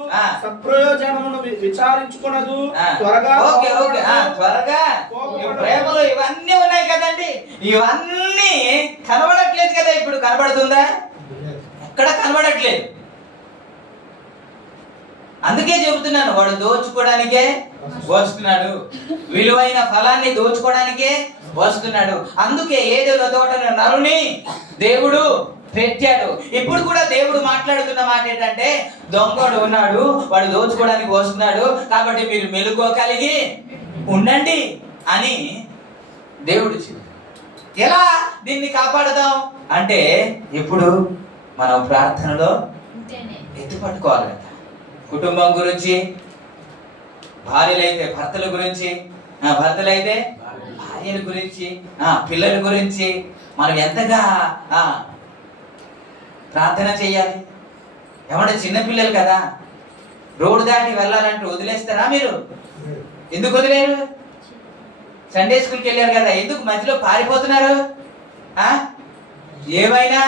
సత్ప్రయోజనమును విచారించుకొనదు, త్వరగా ప్రేమలో ఇవన్నీ ఉన్నాయి కదండి. ఇవన్నీ కనబడట్లేదు కదా. ఇప్పుడు కనబడుతుందా? ఎక్కడ కనబడట్లేదు. అందుకే చెబుతున్నాను, వాడు దోచుకోవడానికే వస్తున్నాడు, విలువైన ఫలాన్ని దోచుకోవడానికే వస్తున్నాడు. అందుకే ఏదైనా తోటను నరుని దేవుడు పెట్టాడు. ఇప్పుడు కూడా దేవుడు మాట్లాడుతున్న మాట ఏంటంటే, దొంగడు ఉన్నాడు, వాడు దోచుకోవడానికి వస్తున్నాడు, కాబట్టి మీరు మెలకువ కలిగి ఉండండి అని దేవుడు చెప్పాడు. ఎలా దీన్ని కాపాడదాం అంటే, ఎప్పుడు మనం ప్రార్థనలో ఎత్తుపట్టుకోవాలి కదా. కుటుంబం గురించి, భార్యలైతే భర్తల గురించి, భర్తలైతే భార్యల గురించి, పిల్లల గురించి మనం ఎంతగా ప్రార్థన చేయాలి. ఏమంటే చిన్నపిల్లలు కదా, రోడ్డు దాటి వెళ్ళాలంటే వదిలేస్తారా మీరు? ఎందుకు వదిలేరు? సండే స్కూల్కి వెళ్ళారు కదా, ఎందుకు మధ్యలో పారిపోతున్నారు? ఏమైనా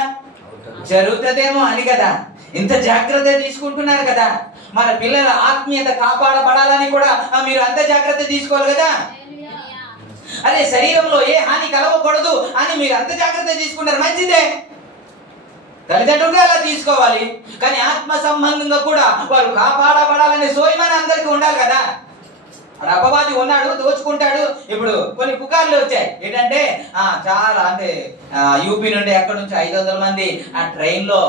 జరుగుతుందేమో అని కదా ఇంత జాగ్రత్త తీసుకుంటున్నారు కదా. మన పిల్లల ఆత్మీయత కాపాడబడాలని కూడా మీరు అంత జాగ్రత్త తీసుకోవాలి కదా. అదే శరీరంలో ఏ హాని కలగకూడదు అని మీరు అంత జాగ్రత్త తీసుకుంటారు, మంచిదే. తల్లిదండ్రులుగా అలా తీసుకోవాలి. కానీ ఆత్మ సంబంధంగా కూడా వారు కాపాడబడాలనే సోయమని అందరికీ ఉండాలి కదా. అపవాది ఉన్నాడు, దోచుకుంటాడు. ఇప్పుడు కొన్ని పుకార్లు వచ్చాయి ఏంటంటే, చాలా అంటే యూపీ నుండి ఎక్కడి నుంచి 500 మంది ఆ ట్రైన్ లో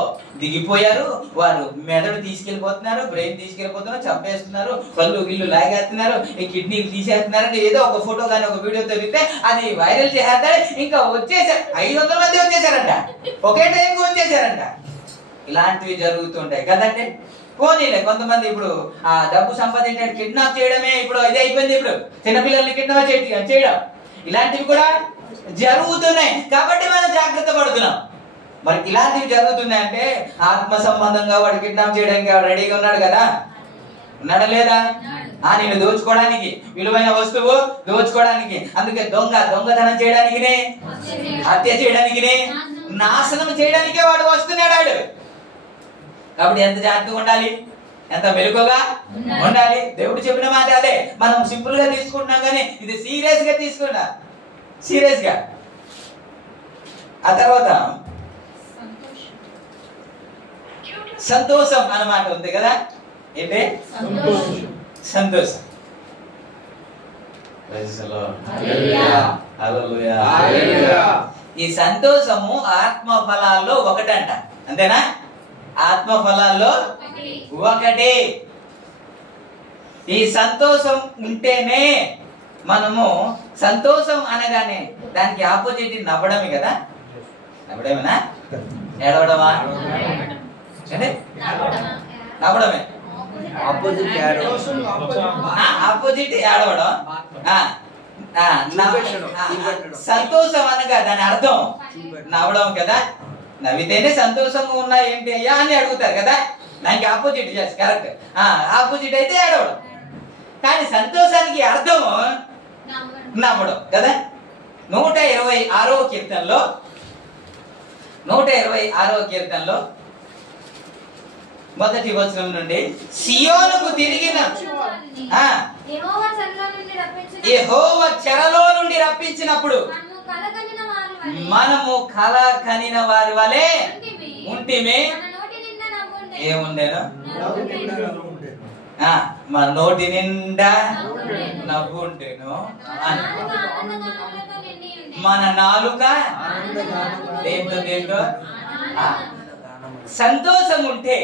దిగిపోయారు. వారు మెదడు తీసుకెళ్లిపోతున్నారు, బ్రెయిన్ తీసుకెళ్లిపోతున్నారు, చంపేస్తున్నారు, కళ్ళు గిల్లు లాగేస్తున్నారు, ఈ కిడ్నీలు తీసేస్తున్నారు. ఏదో ఒక ఫోటో కానీ ఒక వీడియో దొరికితే అది వైరల్ చేసేస్తారు. ఇంకా వచ్చేసారు, 500 మంది వచ్చేసారంట, ఒకే ట్రైన్కి వచ్చేసారంట. ఇలాంటివి జరుగుతుంటాయి కదండి. పోనీలే, కొంతమంది ఇప్పుడు ఆ డబ్బు సంపాదించడానికి కిడ్నాప్ చేయడమే ఇప్పుడు ఇది అయిపోయింది. ఇప్పుడు చిన్నపిల్లల్ని కిడ్నాప్ చేయడం ఇలాంటివి కూడా జరుగుతున్నాయి. కాబట్టి మనం జాగ్రత్త పడుతున్నాం. మరి ఇలాంటివి జరుగుతున్నాయి అంటే ఆత్మ సంబంధంగా వాడు కిడ్నాప్ చేయడానికి వాడు రెడీగా ఉన్నాడు కదా. ఉన్నాడా లేదా? నేను దోచుకోవడానికి, విలువైన వస్తువు దోచుకోవడానికి. అందుకే దొంగతనం చేయడానికి, హత్య చేయడానికి, నాశనం చేయడానికే వాడు వస్తున్నాడు. కాబట్టి ఎంత జాగ్రత్తగా ఉండాలి, ఎంత మెలకుగా ఉండాలి. దేవుడు చెప్పిన మాట అదే. మనం సింపుల్ గా తీసుకుంటున్నాం కానీ ఇది సీరియస్ గా తీసుకున్నా, సీరియస్ గా. ఆ తర్వాత సంతోషం అన్నమాట ఉంది కదా. ఏంటి? సంతోషం. ఈ సంతోషము ఆత్మ ఫలాల్లో ఒకటంట, అంతేనా? ఆత్మ ఫలాల్లో ఒకటి. ఈ సంతోషం ఉంటేనే మనము, సంతోషం అనగానే దానికి ఆపోజిట్ నవ్వడమే కదా. నవ్వడమేనా? ఏడవడమా? నవ్వడమే. ఆపోజిట్ ఏడవడం. సంతోషం అనగా దాని అర్థం నవ్వడం కదా. నవ్వితేనే సంతోషంగా ఉన్నా ఏంటి అయ్యా అని అడుగుతారు కదా. దానికి ఆపోజిట్ చేసి కరెక్ట్. ఆపోజిట్ అయితే ఏడవడం. కానీ సంతోషానికి అర్థం నవ్వడం కదా. 126వ కీర్తనలో 126వ కీర్తనలో మొదటి వచనం నుండి, సియోనుకు తిరిగిన యెహోవా చెరలో నుండి రప్పించినప్పుడు మనము కల కనిన వారి వలె ఉంటిమి. ఏముండేను? మన నోటి నిండా నవ్వు ఉంటేను, మన నాలుక దేంతో సంతోషం ఉంటే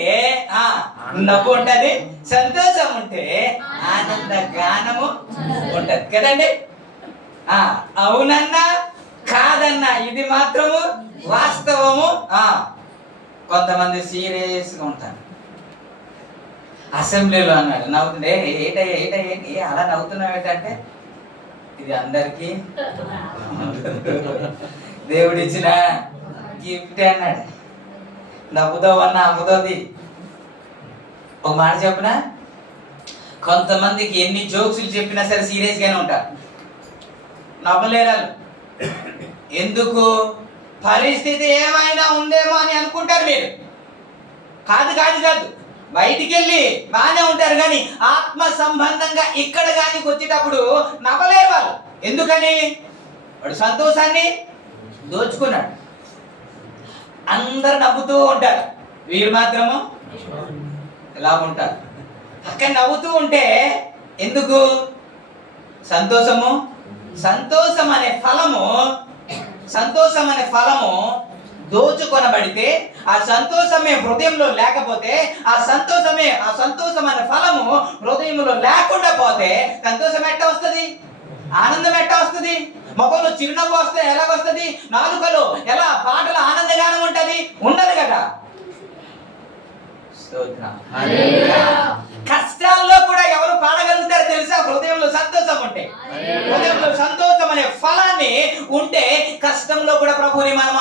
నవ్వు ఉంటది, సంతోషం ఉంటే ఆనంద గానము ఉంటది కదండి. అవునన్నా కాదన్నా ఇది మాత్రము వాస్తవము. కొంతమంది సీరియస్ గా ఉంటారు. అసెంబ్లీలో అన్నాడు నవ్వుతుండే, ఏంటి అలా నవ్వుతున్నావు ఏంటంటే ఇది అందరికీ దేవుడిచ్చిన గిఫ్ట్ అన్నాడు. నవ్వుతావు అన్న అమ్ముతుంది. ఒక మాట చెప్పినా, కొంతమందికి ఎన్ని జోక్స్లు చెప్పినా సరే సీరియస్ గానే ఉంటారు, నవ్వలేరాలు. ఎందుకు? పరిస్థితి ఏమైనా ఉందేమో అని అనుకుంటారు మీరు. కాదు కాదు కాదు, బయటికి వెళ్ళి బాగానే ఉంటారు కానీ ఆత్మ సంబంధంగా ఇక్కడ కానీ వచ్చేటప్పుడు నవ్వలేరు వాళ్ళు. ఎందుకని? వాడు సంతోషాన్ని దోచుకున్నాడు. అందరు నవ్వుతూ ఉంటారు, వీరు మాత్రము ఎలా ఉంటారు? అక్కడ నవ్వుతూ ఉంటే ఎందుకు? సంతోషము, సంతోషం అనే ఫలము దోచుకొనబడితే, ఆ సంతోషమే హృదయంలో లేకపోతే, ఆ సంతోషం అనే ఫలము హృదయంలో లేకుండా పోతే సంతోషం ఎట్ట వస్తుంది? ఆనందం ఎట్ట వస్తుంది? మొక్కలో చిరునవ్వు వస్తే ఎలాగొస్తుంది? నాలుకలో ఎలా పాటల ఆనందగానం ఉంటది? ఉండదు కదా. కష్టాల్లో కూడా ఎవరు పాడగలుగుతారు తెలుసా? హృదయంలో సంతోషం ఉంటే. హృదయంలో సంతోషం అనే ఫలాన్ని ఉంటే కష్టంలో కూడా ప్రభువుని మనం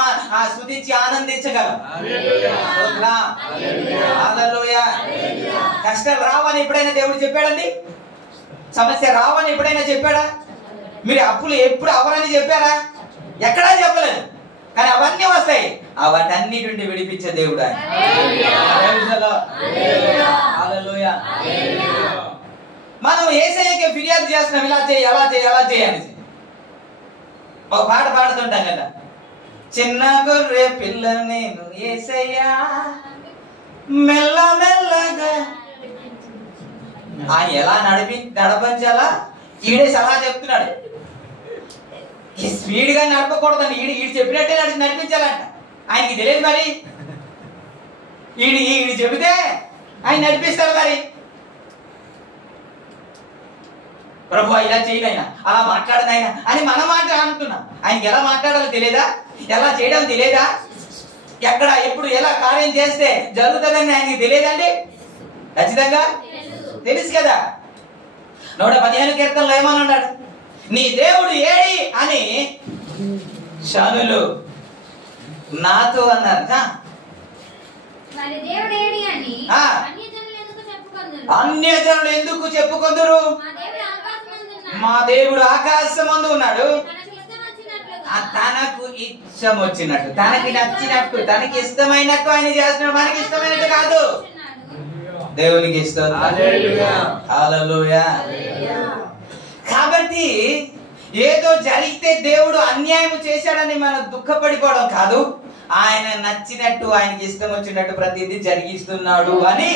స్తుతించి ఆనందించగలం. హల్లెలూయా. కష్టాలు రావని ఎప్పుడైనా దేవుడు చెప్పాడండి? సమస్య రావని ఎప్పుడైనా చెప్పాడా? మీరు అప్పులు ఎప్పుడు అవరని చెప్పారా? ఎక్కడా చెప్పలేదు. కానీ అవన్నీ వస్తాయి, అవన్నీ నుండి విడిపించే దేవుడు ఆయన. హల్లెలూయా. మనం యేసయ్యకి ఫిర్యాదు చేస్తున్నాం, ఇలా చేయి అలా చేయి అలా చేయి అని. ఒక పాట పాడుతుంటాం కదా, చిన్న గొర్రె పిల్ల నేను యేసయ్యా మెల్ల మెల్లగా. ఆయన ఎలా నడిపించాలా ఈడేసి అలా చెప్తున్నాడు. ఈ స్పీడ్ గా నడపకూడదని ఈడు చెప్పినట్టే నడిపించాలంట. ఆయనకి తెలియదు మరి, ఈడు చెబితే ఆయన నడిపిస్తాడు. మరి ప్రభు ఇలా చేయనైనా, అలా మాట్లాడనైనా అని మన మాట అంటున్నాం. ఆయనకి ఎలా మాట్లాడాలో తెలియదా? ఎలా చేయడం తెలియదా? ఎక్కడ ఎప్పుడు ఎలా కార్యం చేస్తే జరుగుతుందని ఆయనకి తెలియదండి? ఖచ్చితంగా తెలుసు కదా. 115 కీర్తనలో ఏమని ఉన్నాడు? నీ దేవుడు ఏడి అని శానులు నాతో అన్నారు. అన్యజనులు ఎందుకు చెప్పుకొందురు? మా దేవుడు ఆకాశమందు ఉన్నాడు, తనకు ఇష్టం వచ్చినట్టు, తనకి నచ్చినట్టు, తనకి ఇష్టమైనట్టు ఆయన చేస్తున్నాడు. మనకి ఇష్టమైనట్టు కాదు, దేవునికి ఇష్టం. హల్లెలూయా. కాబట్టి ఏదో జరిగితే దేవుడు అన్యాయం చేశాడని మనం దుఃఖపడిపోవడం కాదు, ఆయన నచ్చినట్టు, ఆయనకి ఇష్టం వచ్చినట్టు ప్రతిదీ జరిగిస్తున్నాడు అని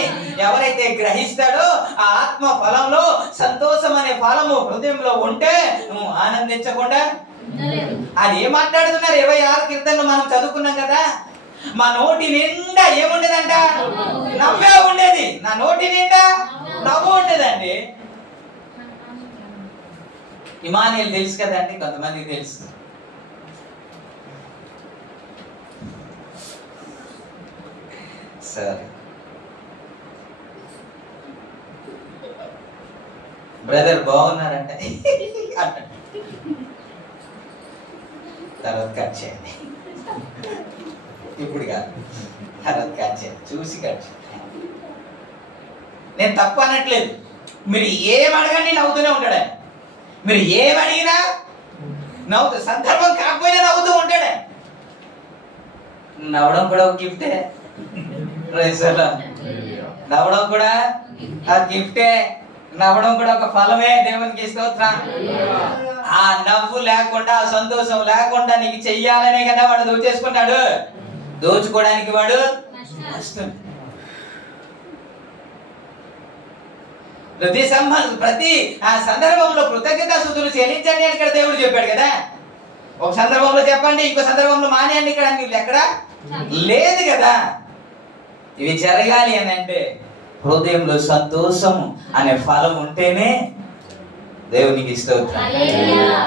ఎవరైతే గ్రహిస్తాడో ఆ ఆత్మ ఫలంలో సంతోషం అనే ఫలము హృదయంలో ఉంటే నువ్వు ఆనందించకుండా అది ఏం మాట్లాడుతున్నారు? 26 కీర్తనలు మనం చదువుకున్నాం కదా. మా నోటి నిండా ఏముండేదంట? నవ్వే ఉండేది. నా నోటి నిండా నవ్వు ఉండేదండి. ఇమానుయేల్ తెలుసు కదండి, కొంతమందికి తెలుసు. సరే, బ్రదర్ బాగున్నారంటే తర్వాత కట్ చేయండి, ఇప్పుడు కాదు, తర్వాత కట్ చేయండి, చూసి కట్ చేయండి. నేను తప్పు అనట్లేదు, మీరు ఏం అడగండి నవ్వుతూనే ఉంటాడు. మీరు ఏమడిగినా నవ్వుతూ, సందర్భం కాకపోయినా నవ్వుతూ ఉంటాడు. నవ్వడం కూడా ఒక గిఫ్టే, నవ్వడం కూడా ఆ గిఫ్టే, నవ్వడం కూడా ఒక ఫలమే. దేవునికి స్తోత్రం. ఆ నవ్వు లేకుండా, ఆ సంతోషం లేకుండా నీకు చెయ్యాలనే కదా వాడు దోచేసుకున్నాడు. దోచుకోవడానికి వాడు కష్టం. ప్రతి ఆ సందర్భంలో కృతజ్ఞతాస్తుతులు చెల్లించండి అని ఇక్కడ దేవుడు చెప్పాడు కదా. ఒక సందర్భంలో చెప్పండి, ఇంకో సందర్భంలో మానేయండి, ఇక్కడ ఎక్కడ లేదు కదా. ఇవి జరగాలి అని అంటే హృదయంలో సంతోషం అనే ఫలం ఉంటేనే దేవునికి స్తోత్రం.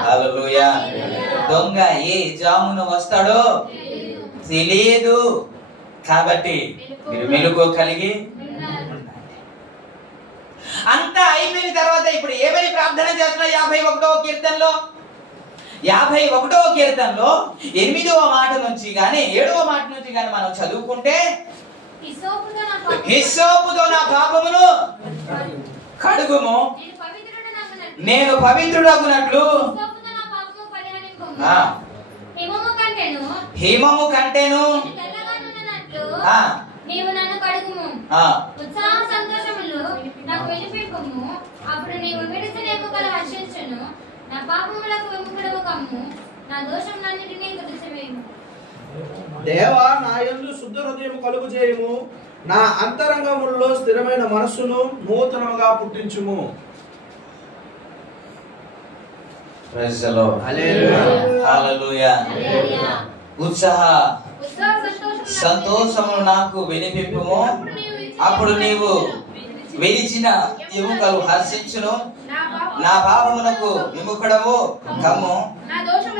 హల్లెలూయా. దొంగ ఏ జామున వస్తాడో తెలియదు కాబట్టి మీరు మెలకువ కలిగి అంతా అయిపోయిన తర్వాత ఇప్పుడు ఏమని ప్రార్థన చేస్తున్నా 51వ కీర్తనలో 51వ కీర్తనలో 8వ మాట నుంచి గాని 7వ మాట నుంచి గాని మనం చదువుకుంటే హిస్సోపుతో నా పాపమును కడుగుము, నేను పవిత్రుడగునట్లు హిమము కంటేను నీవు నన్ను కడుగుము, ఉత్సాహ సంతోషములు నాకు వెలిపింపుము, అప్పుడు నీవు విడిచిన ఎముకలు హర్షించును, నా పాపములకు విముఖుడవు కమ్ము, నా దోషములన్నిటినీ తుడిచివేయుము. దేవా, నా యందు శుద్ధ హృదయం కలుగు చేయము, నా అంతరంగములలో స్థిరమైన మనస్సును నూతనముగా పుట్టించుము. Praise the Lord. హల్లెలూయా. ఉత్సాహ సంతోషము నాకు వినిపింపుము, అప్పుడు నీవు విడిచిన ఎముకలు హర్షించును, నా పాపములకు విముఖుడవు కమ్ము,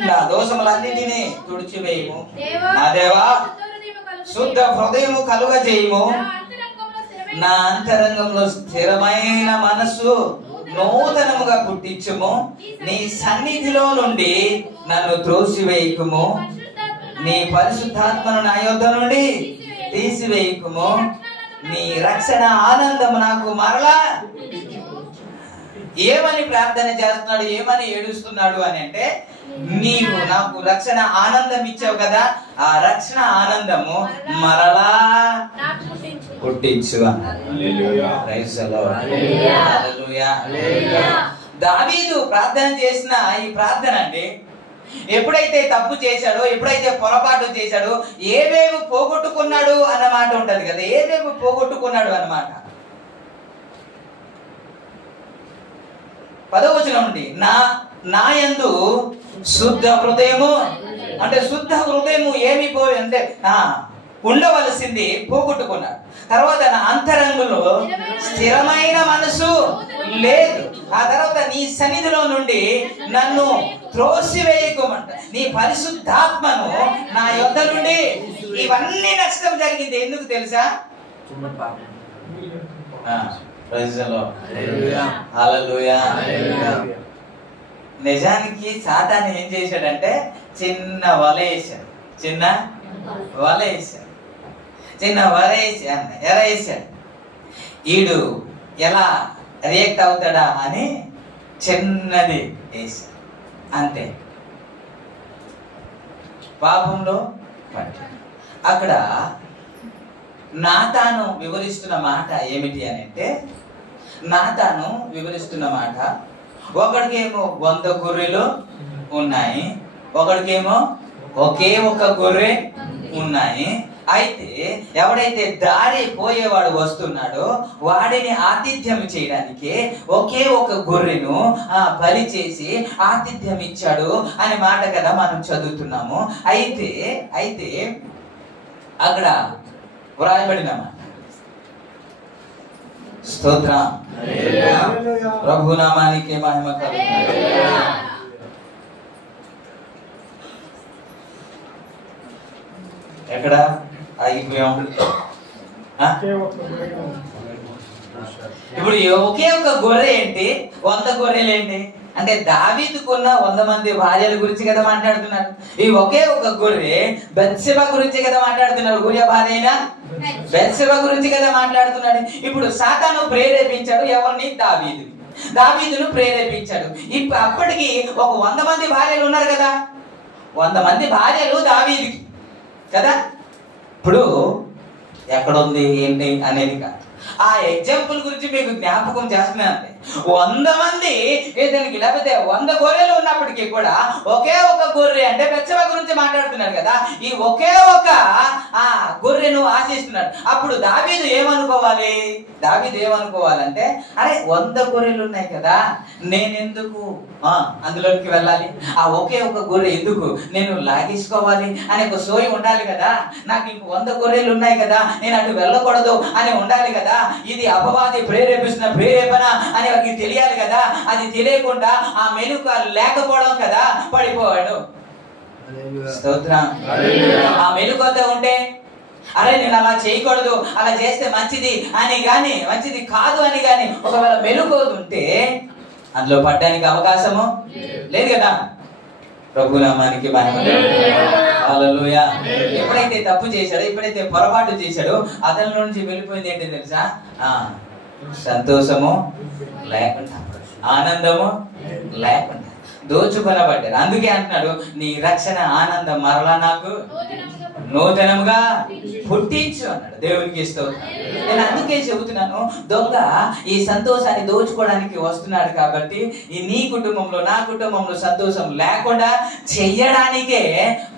నా దోషములన్నిటినీ తుడిచివేయము. నా దేవా, శుద్ధ హృదయము కలుగజేయము, నా అంతరంగంలో స్థిరమైన మనస్సు నూతనముగా పుట్టించుము, నీ సన్నిధిలో నుండి నన్ను త్రోసివేయకుము, నీ పరిశుద్ధాత్మను నా యొద్ద నుండి తీసివేయకుము, నీ రక్షణ ఆనందము నాకు మరలా. ఏమని ప్రార్థన చేస్తున్నాడు, ఏమని ఏడుస్తున్నాడు అని అంటే, నీవు నాకు రక్షణ ఆనందం ఇచ్చావు కదా, ఆ రక్షణ ఆనందము మరలా పుట్టించు. దావీదు ప్రార్థన చేసిన ఈ ప్రార్థన అండి, ఎప్పుడైతే తప్పు చేశాడో, ఎప్పుడైతే పొరపాటు చేశాడో, ఏవేవి పోగొట్టుకున్నాడు అన్నమాట ఉంటది కదా, ఏవేవి పోగొట్టుకున్నాడు అన్నమాట. 10వ వచనం నుండి నా యందు శుద్ధ హృదయము అంటే శుద్ధ హృదయము ఏమి పోయి అంటే ఉండవలసింది పోగొట్టుకున్నాడు. తర్వాత నా అంతరంగంలో స్థిరమైన మనసు లేదు. ఆ తర్వాత నీ సన్నిధిలో నుండి నన్ను త్రోసివేయకుమంట, నీ పరిశుద్ధాత్మను నా యొద్ద నుండి. ఇవన్నీ నష్టం జరిగింది ఎందుకు తెలుసా? నిజానికి సాతాను ఏం చేశాడంటే చిన్న వల వేశాడు, చిన్న వల వేసి ఎర వేశాడు. ఈడు ఎలా రియాక్ట్ అవుతాడా అని చిన్నది వేశాడు, అంతే. పాపంలో పడ్డాడు. అక్కడ నాతాను వివరిస్తున్న మాట ఏమిటి అని అంటే, నాతాను వివరిస్తున్న మాట, ఒకడికేమో 100 గొర్రెలు ఉన్నాయి, ఒకడికేమో ఒకే ఒక గొర్రె ఉన్నాయి. అయితే ఎవడైతే దారి పోయేవాడు వస్తున్నాడో వాడిని ఆతిథ్యం చేయడానికి ఒకే ఒక గొర్రెను బలి చేసి ఆతిథ్యం ఇచ్చాడు అనే మాట కదా మనం చదువుతున్నాము. అయితే అక్కడ వ్రాయబడిన మాట. స్తోత్రం. ప్రభు నామానికి మహిమ కలుగును. ఎక్కడ ఆగిపోయాం? ఇప్పుడు ఒకే ఒక గొర్రె ఏంటి, 100 గొర్రెలు ఏంటి అంటే, దావీదుకున్న 100 మంది భార్యల గురించి కదా మాట్లాడుతున్నారు. ఈ ఒకే ఒక గొర్రె బత్షెబ గురించి కదా మాట్లాడుతున్నారు. ఊరియా భార్య అయినా బత్షెబ గురించి కదా మాట్లాడుతున్నాడు. ఇప్పుడు సాతాను ప్రేరేపించాడు ఎవరిని? దావీదును ప్రేరేపించాడు. ఇప్పుడు అప్పటికి ఒక 100 మంది భార్యలు ఉన్నారు కదా, 100 మంది భార్యలు దావీదుకి కదా. ఇప్పుడు ఎక్కడుంది ఏంటి అనేది కాదు, ఆ ఎగ్జాంపుల్ గురించి మీకు జ్ఞాపకం చేస్తున్నానండి. 100 మంది ఇతనికి లేకపోతే 100 గొర్రెలు ఉన్నప్పటికీ కూడా ఒకే ఒక గొర్రె అంటే బెత్షెబ గురించి మాట్లాడుతున్నాడు కదా. ఈ ఒకే ఒక గొర్రెను ఆశిస్తున్నాడు. అప్పుడు దావీదు ఏమనుకోవాలంటే, అరే 100 గొర్రెలు ఉన్నాయి కదా, నేనెందుకు అందులోకి వెళ్ళాలి, ఆ ఒకే ఒక గొర్రె ఎందుకు నేను లాగేసుకోవాలి అనే ఒక సోయి ఉండాలి కదా, నాకు ఇంక 100 గొర్రెలు ఉన్నాయి కదా, నేను అటు వెళ్ళకూడదు అని ఉండాలి కదా, ఇది అపవాది ప్రేరేపిస్తున్న ప్రేరేపణ అని వారికి తెలియాలి కదా. అది తెలియకుండా ఆ మెనుక లేకపోవడం కదా పడిపోవాడు. స్తోత్రం. ఆ మెనుకొద్ద ఉంటే, అరే నేను అలా చేయకూడదు, అలా చేస్తే మంచిది అని గాని, మంచిది కాదు అని గాని ఒకవేళ మెలుకోదుంటే అందులో పడ్డానికి అవకాశము లేదు కదా. ప్రభు నామానికి మహిమ. హల్లెలూయా. ఎప్పుడైతే తప్పు చేశాడో, ఎప్పుడైతే పొరపాటు చేశాడో అతని నుంచి వెళ్ళిపోయింది ఏంటి తెలుసా? సంతోషము లేకుండా, ఆనందము లేకుండా దోచుకొనబడ్డారు. అందుకే అంటున్నాడు, నీ రక్షణ ఆనందం మరలా నాకు నూతనముగా పుట్టించు అన్నాడు. దేవునికి స్తోత్రం. నేను అందుకే చెబుతున్నాను, దొంగ ఈ సంతోషాన్ని దోచుకోవడానికి వస్తున్నాడు కాబట్టి ఈ నీ కుటుంబంలో, నా కుటుంబంలో సంతోషం లేకుండా చెయ్యడానికే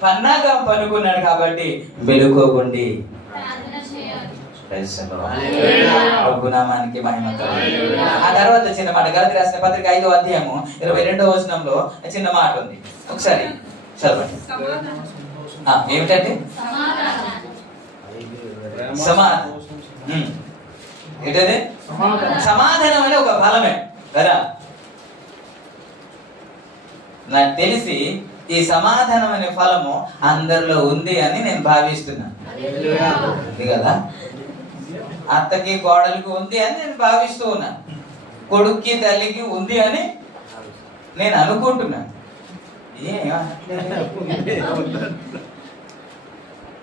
పన్నాగం పనుకున్నాడు. కాబట్టి వెలుకోకండి. ప్రభునామానికి మహిమ. ఆ తర్వాత చిన్న మాట, గలతీ రాసిన పత్రిక 5వ అధ్యాయము 22వ వచనంలో చిన్న మాట ఉంది, ఒకసారి చదవండి. ఏమిటంటే సమాధానం. ఏంటది? సమాధానం అనే ఒక ఫలమే కదా. నాకు తెలిసి ఈ సమాధానం అనే ఫలము అందరిలో ఉంది అని నేను భావిస్తున్నాను. ఉంది కదా, అత్తకి కోడలికి ఉంది అని నేను భావిస్తూ ఉన్నాను, కొడుక్కి తల్లికి ఉంది అని నేను అనుకుంటున్నాను.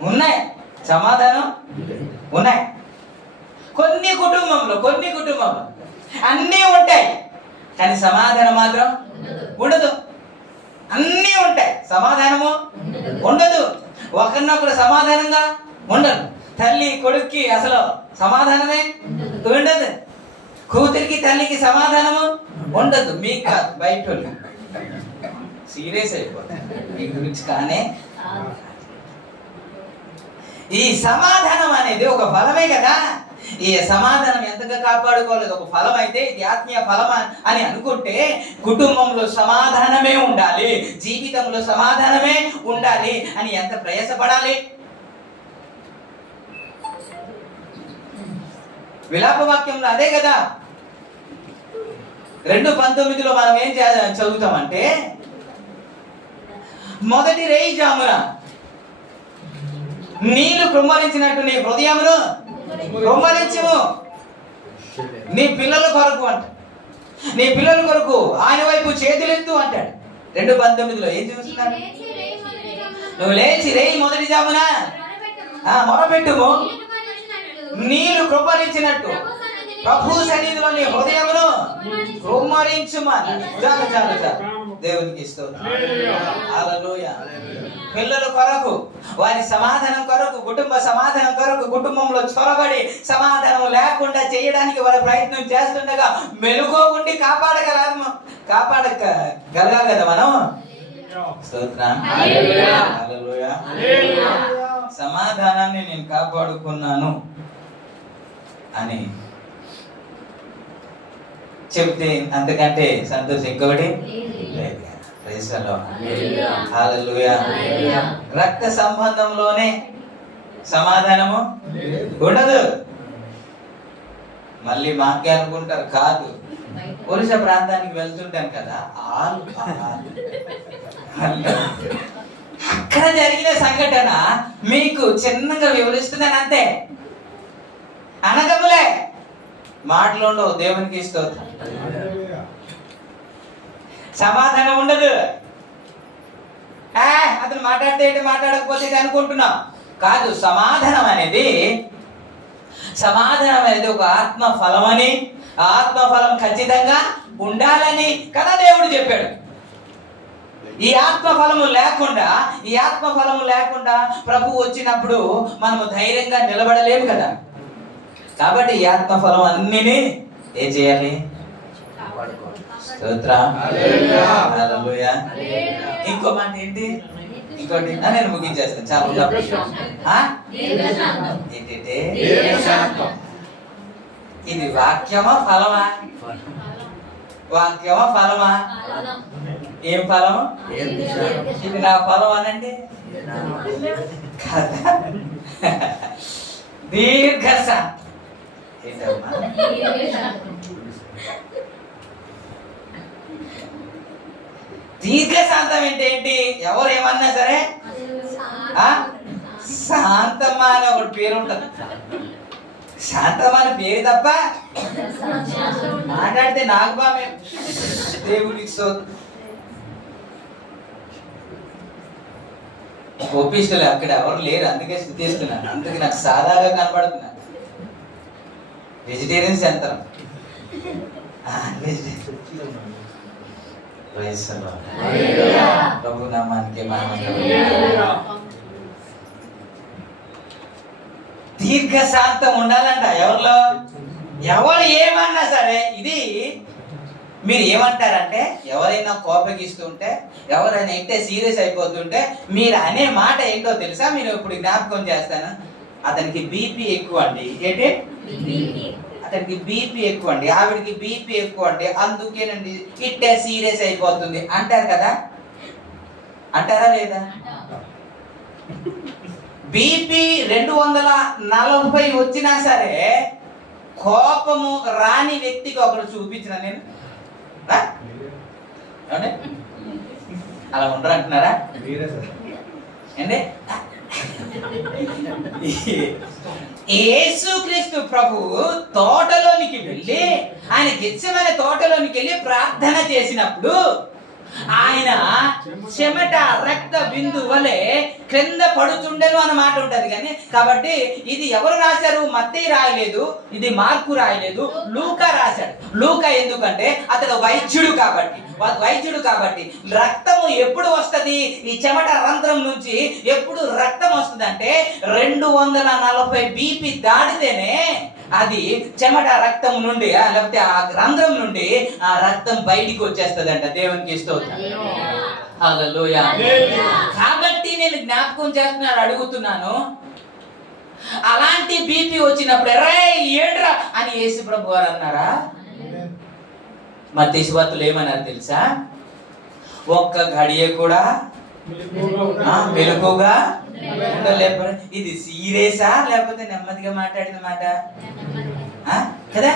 ఉన్నాయి, సమాధానం ఉన్నాయి. కొన్ని కుటుంబంలో అన్నీ ఉంటాయి, కానీ సమాధానం మాత్రం ఉండదు. అన్నీ ఉంటాయి, సమాధానము ఉండదు. ఒకరినొకరు సమాధానంగా ఉండదు. తల్లి కొడుక్కి అసలు సమాధానమే ఉండదు. కూతురికి తల్లికి సమాధానము ఉండదు. మీకు కాదు, బయట సీరియస్ అయిపోతుంది మీ గురించి. కానీ ఈ సమాధానం అనేది ఒక ఫలమే కదా. ఈ సమాధానం ఎంతగా కాపాడుకోలేదు, ఒక ఫలం అయితే ఇది ఆత్మీయ ఫలం అని అనుకుంటే కుటుంబంలో సమాధానమే ఉండాలి, జీవితంలో సమాధానమే ఉండాలి అని ఎంత ప్రయాసపడాలి. విలాప వాక్యంలో అదే కదా. 2:19 మనం ఏం చదువుతామంటే, మొదటి రేయి జామున నీళ్లు కృమ్మరించినట్టు నీ హృదయమును కృమ్మరించుము, నీ పిల్లల కొరకు అంట, నీ పిల్లల కొరకు ఆయన వైపు చేతులెత్తు అంటాడు. 2:19 ఏం చూస్తున్నాడు? నువ్వు లేచి రేయి మొదటి జామున మొరపెట్టుము, నీళ్లు కృమ్మరించినట్టు ప్రభు సన్నిధిలో నీ హృదయమును కృమ్మరించుమని. చాలు చాలు చాలు. దేవునికి స్తోత్రం. హల్లెలూయా. పిల్లల కొరకు, వారి సమాధానం కొరకు, కుటుంబ సమాధానం కొరకు కుటుంబంలో చొరబడి సమాధానం లేకుండా చేయడానికి వారు ప్రయత్నం చేస్తుండగా మెలుకోకుండి కాపాడగలగాలి కదా మనం. స్తోత్రం. హల్లెలూయా. సమాధానాన్ని నేను కాపాడుకున్నాను అని చెప్తే అంతకంటే సంతోషం ఇంకొకటి లేదు. హల్లెలూయా. రక్త సంబంధంలోనే సమాధానము ఉండదు. మళ్ళీ మాకే అనుకుంటారు, కాదు, పురుష ప్రాంతానికి వెళ్తుంటాను కదా, అక్కడ జరిగిన సంఘటన మీకు చిన్నగా వివరిస్తున్నాను అంతే. అనగములే, మాటలు ఉండవు. దేవునికి స్తోత్రం. సమాధానం ఉండదు. అతను మాట్లాడితే ఏంటి, మాట్లాడకపోతే అనుకుంటున్నాం. కాదు, సమాధానం అనేది ఒక ఆత్మ ఫలమని, ఆత్మ ఫలం ఖచ్చితంగా ఉండాలని కదా దేవుడు చెప్పాడు. ఈ ఆత్మ ఫలము లేకుండా ప్రభు వచ్చినప్పుడు మనము ధైర్యంగా నిలబడలేము కదా. కాబట్టి ఈ ఆత్మ ఫలం అన్నిని ఏం చేయాలి? స్తోత్రం. హల్లెలూయా. ఇంకో మాట ఏంటి? ఇంకోటి నేను ముగించేస్తాను చాలా. ఏంటంటే ఇది వాక్యమా ఫలమా? వాక్యమా ఫలమా? ఏం ఫలము? ఇది నా ఫలం అనండి కదా. దీర్ఘశాంతం ఏంటమ్మా? దీర్ఘశాంతం అంటే ఏంటి? ఎవరు ఏమన్నా సరే శాంతమ్మ అని ఒకటి పేరు ఉంటుంది. శాంతమ్మ అని పేరు తప్ప మాట్లాడితే నాకు బామే దేవునికి ఒప్పిస్తలే. అక్కడ ఎవరు లేరు, అందుకే స్థితిస్తున్నాను. అందుకే నాకు సాదాగా కనపడుతున్నాను. వెజిటేరియన్స్ యంత్రం. ప్రభు నామానికి దీర్ఘశాంతం ఉండాలంట ఎవరిలో. ఎవరు ఏమన్నా సరే ఇది మీరు ఏమంటారంటే, ఎవరైనా కోపగిస్తుంటే, ఎవరైనా ఇంటే సీరియస్ అయిపోతుంటే మీరు అనే మాట ఏంటో తెలుసా? మీరు ఇప్పుడు జ్ఞాపకం చేస్తాను. అతనికి బీపీ ఎక్కువ అండి. ఏంటి? అతనికి బీపీ ఎక్కువ అండి, ఆవిడికి బీపీ ఎక్కువ అండి, అందుకేనండి ఇట్టే సీరియస్ అయిపోతుంది అంటారు కదా. అంటారా లేదా? బీపీ 240 వచ్చినా సరే కోపము రాని వ్యక్తికి ఒకరు చూపించిన నేను అలా ఉండరు అంటున్నారా అండి? యేసుక్రీస్తు ప్రభు తోటలోనికి వెళ్ళి, ఆయన గెత్సెమనే తోటలోనికి వెళ్ళి ప్రార్థన చేసినప్పుడు ఆయన చెమట రక్త బిందు వలె క్రింద పడుచుండెను అన్న మాట ఉంటది. కానీ కాబట్టి ఇది ఎవరు రాశారు? మత్తయి రాయలేదు, ఇది మార్కు రాయలేదు, లూకా రాశాడు. లూకా ఎందుకంటే అతడు వైద్యుడు కాబట్టి రక్తము ఎప్పుడు వస్తది? ఈ చెమట రంధ్రం నుంచి ఎప్పుడు రక్తం వస్తుంది అంటే 240 బీపీ దాటితేనే అది చెమట రక్తం నుండి లేకపోతే ఆ రంధ్రం నుండి ఆ రక్తం బయటికి వచ్చేస్తదంట. దేవునికి స్తోత్రం. హల్లెలూయా. కాబట్టి నేను జ్ఞాపకం చేస్తున్నాను, అడుగుతున్నాను, అలాంటి బీపీ వచ్చినప్పుడు రే ఏంట్రా అని యేసు ప్రభు వారు అన్నారా? మత్తయి సువార్తలో ఏమన్నారు తెలుసా? ఒక్క గడియ కూడా మెలకుగా ఉండలేకపోతే. ఇది సీరియసా లేకపోతే నెమ్మదిగా మాట్లాడిన మాట కదా?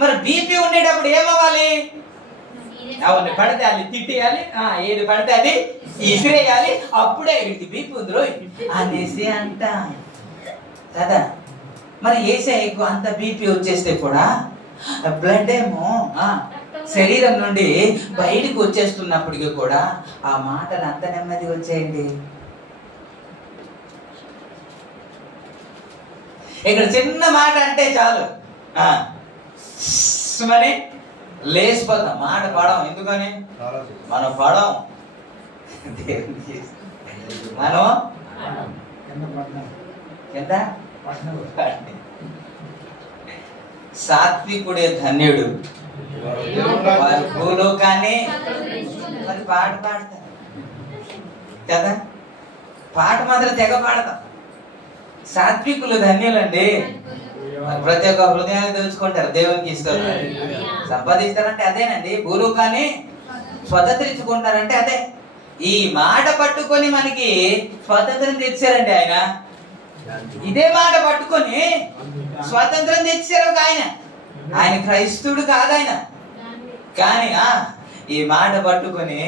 మరి బీపీ ఉండేటప్పుడు ఏమవ్వాలి? అవన్నీ పడితే అది తిట్టేయాలి, ఏది పడితే అది ఇసిరేయాలి, అప్పుడే వీడికి బీపీ ఉందిరో అనేసి అంట కదా. మరి యేసయ్యకు అంత బీపీ వచ్చేస్తే కూడా బ్లడ్ ఏమో శరీరం నుండి బయటికి వచ్చేస్తున్నప్పటికీ కూడా ఆ మాటలు అంత నెమ్మది వచ్చేయండి. ఇక్కడ చిన్న మాట అంటే చాలు మరి లేచిపోతాం. మాట పడం. ఎందుకని? మనం పడం, మనం ఎంత సాత్వికుడే ధన్యుడు వారు భూలోకాన్ని. మరి పాట పాడతారు కదా, పాట మాత్రం తెగ పాడతాం. సాత్వికులు ధన్యులండి. ప్రతి ఒక్క హృదయాన్ని దోచుకుంటారు. దేవునికి ఇస్తారు, సంపాదిస్తారంటే అదేనండి. భూలోకాన్ని స్వతంత్రించుకుంటారంటే అదే. ఈ మాట పట్టుకొని మనకి స్వతంత్రం తెచ్చారండి ఆయన. ఇదే మాట పట్టుకొని స్వాతంత్రం తెచ్చారు ఒక ఆయన. ఆయన క్రైస్తవుడు కాదు ఆయన, కానీ ఈ మాట పట్టుకొని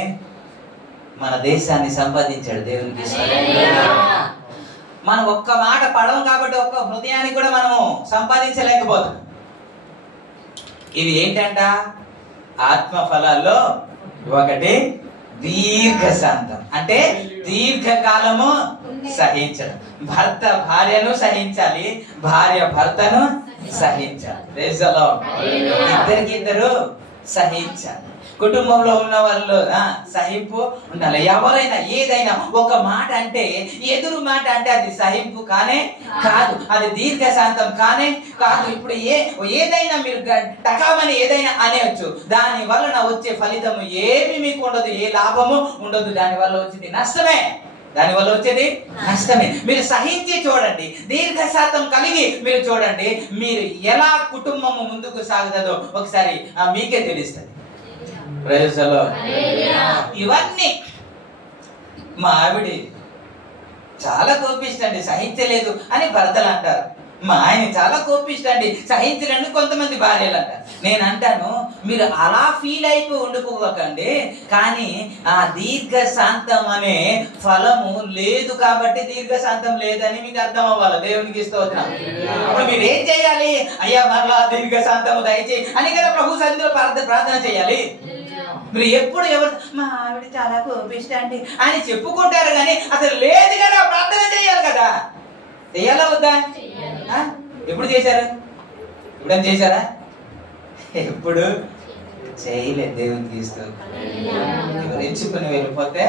మన దేశాన్ని సంపాదించాడు. దేవునికి మనం ఒక్క మాట పడవం కాబట్టి ఒక్క హృదయాన్ని కూడా మనము సంపాదించలేకపోతాం. ఇవి ఏంటంట? ఆత్మ ఫలాల్లో ఒకటి దీర్ఘశాంతం. అంటే దీర్ఘకాలము సహించడం. భర్త భార్యను సహించాలి, భార్య భర్తను సహించాలి. ఇద్దరికిద్దరు సహించాలి. కుటుంబంలో ఉన్న వాళ్ళు సహింపు ఉండాలి. ఎవరైనా ఏదైనా ఒక మాట అంటే, ఎదురు మాట అంటే అది సహింపు కానే కాదు, అది దీర్ఘశాంతం కానే కాదు. ఇప్పుడు ఏదైనా మీరు టకామని ఏదైనా అనేవచ్చు, దాని వలన వచ్చే ఫలితము ఏమి మీకు ఉండదు, ఏ లాభము ఉండదు, దాని వల్ల వచ్చేది నష్టమే. దానివల్ల వచ్చేది నష్టమే. మీరు సహించి చూడండి, దీర్ఘశాంతం కలిగి మీరు చూడండి, మీరు ఎలా కుటుంబము ముందుకు సాగుతుందో ఒకసారి మీకే తెలుస్తుంది. Praise the lord. ఇవన్నీ మా ఆవిడ చాలా కోపిస్తండి, సహించలేదు అని భర్తలు అంటారు. మా ఆయన చాలా కోపిస్తండి, సహించలేని కొంతమంది భార్యలు అంటారు. నేను అంటాను, మీరు అలా ఫీల్ అయిపోయి ఉండిపోకండి, కానీ ఆ దీర్ఘశాంతం అనే ఫలము లేదు కాబట్టి దీర్ఘశాంతం లేదని మీకు అర్థం అవ్వాలి. దేవునికి స్తోత్రం. అప్పుడు మీరు ఏం చేయాలి? అయ్యా మరలా దీర్ఘశాంతము దయచేయి అని కదా ప్రభు సన్నిధిలో ప్రార్థన చేయాలి. మీరు ఎప్పుడు ఎవరు మా ఆవిడ చాలా కోపిస్తండి అని చెప్పుకుంటారు, కానీ అసలు లేదు కదా, ప్రార్థన చేయాలి కదా. చేయాలా వద్దా? ఎప్పుడు చేశారు? ఎప్పుడైనా చేశారా? ఎప్పుడు చేయలేదు. దేవునికి ఇస్తూ వివరించుకుని వెళ్ళిపోతే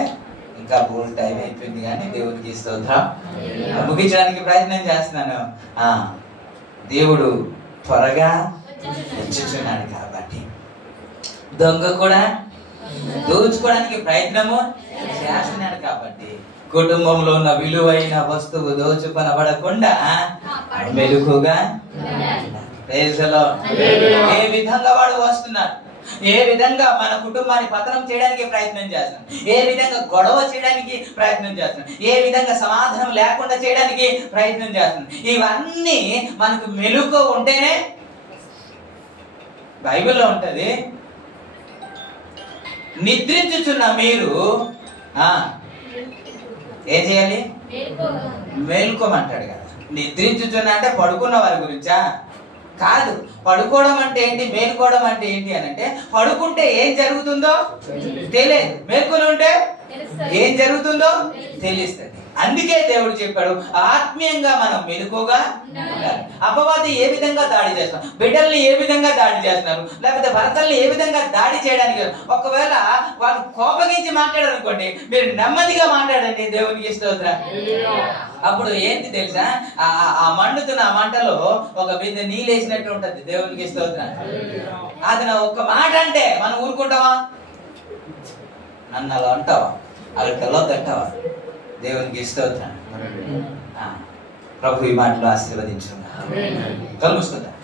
ఇంకా బోల్ టైం అయిపోయింది, కానీ దేవునికి ఇస్తూ ముగించడానికి ప్రయత్నం చేస్తున్నాను. దేవుడు త్వరగా వచ్చుచున్నాడు కాబట్టి దొంగ కూడా దోచుకోవడానికి ప్రయత్నము చేస్తున్నాడు కాబట్టి కుటుంబంలో ఉన్న విలువైన వస్తువు దోచుకొనబడకుండా మెలుకుగా ఏ విధంగా వాడు వస్తున్నాడు, ఏ విధంగా మన కుటుంబాన్ని పతనం చేయడానికి ప్రయత్నం చేస్తున్నాడు, ఏ విధంగా గొడవ చేయడానికి ప్రయత్నం చేస్తున్నాడు, ఏ విధంగా సమాధానం లేకుండా చేయడానికి ప్రయత్నం చేస్తున్నాడు. ఇవన్నీ మనకు మెలుకు ఉంటేనే, బైబిల్లో ఉంటది, నిద్రించుచున్న మీరు ఏం చేయాలి? మేల్కోమంటాడు కదా. నిద్రించుచున్న అంటే పడుకున్న వారి గురించా? కాదు. పడుకోవడం అంటే ఏంటి, మేల్కోవడం అంటే ఏంటి అని అంటే, పడుకుంటే ఏం జరుగుతుందో తెలియదు, మేల్కొని ఉంటే ఏం జరుగుతుందో తెలుస్తుంది. అందుకే దేవుడు చెప్పాడు, ఆత్మీయంగా మనం మెలుకుగా ఉండాలి. అపవాది ఏ విధంగా దాడి చేస్తున్నారు, బిడ్డల్ని ఏ విధంగా దాడి చేస్తున్నారు, లేకపోతే భర్తల్ని ఏ విధంగా దాడి చేయడానికి, ఒకవేళ వాళ్ళు కోపగించి మాట్లాడారనుకోండి, మీరు నెమ్మదిగా మాట్లాడండి, దేవునికి స్తోత్రం. అప్పుడు ఏంటి తెలుసా, ఆ మండుతున్న ఆ మంటలో ఒక బిందె నీళ్ళు వేసినట్టు ఉంటది. దేవునికి స్తోత్రం. అది నా ఒక్క మాట అంటే మనం ఊరుకుంటావా? నన్ను అలా అంటావా? అలా కలవద్దంటావా? దేవునికి స్తోత్రం. ప్రభు ఈ మాటలు ఆశీర్వదించుకున్నాడు. కలుసుకుందాం.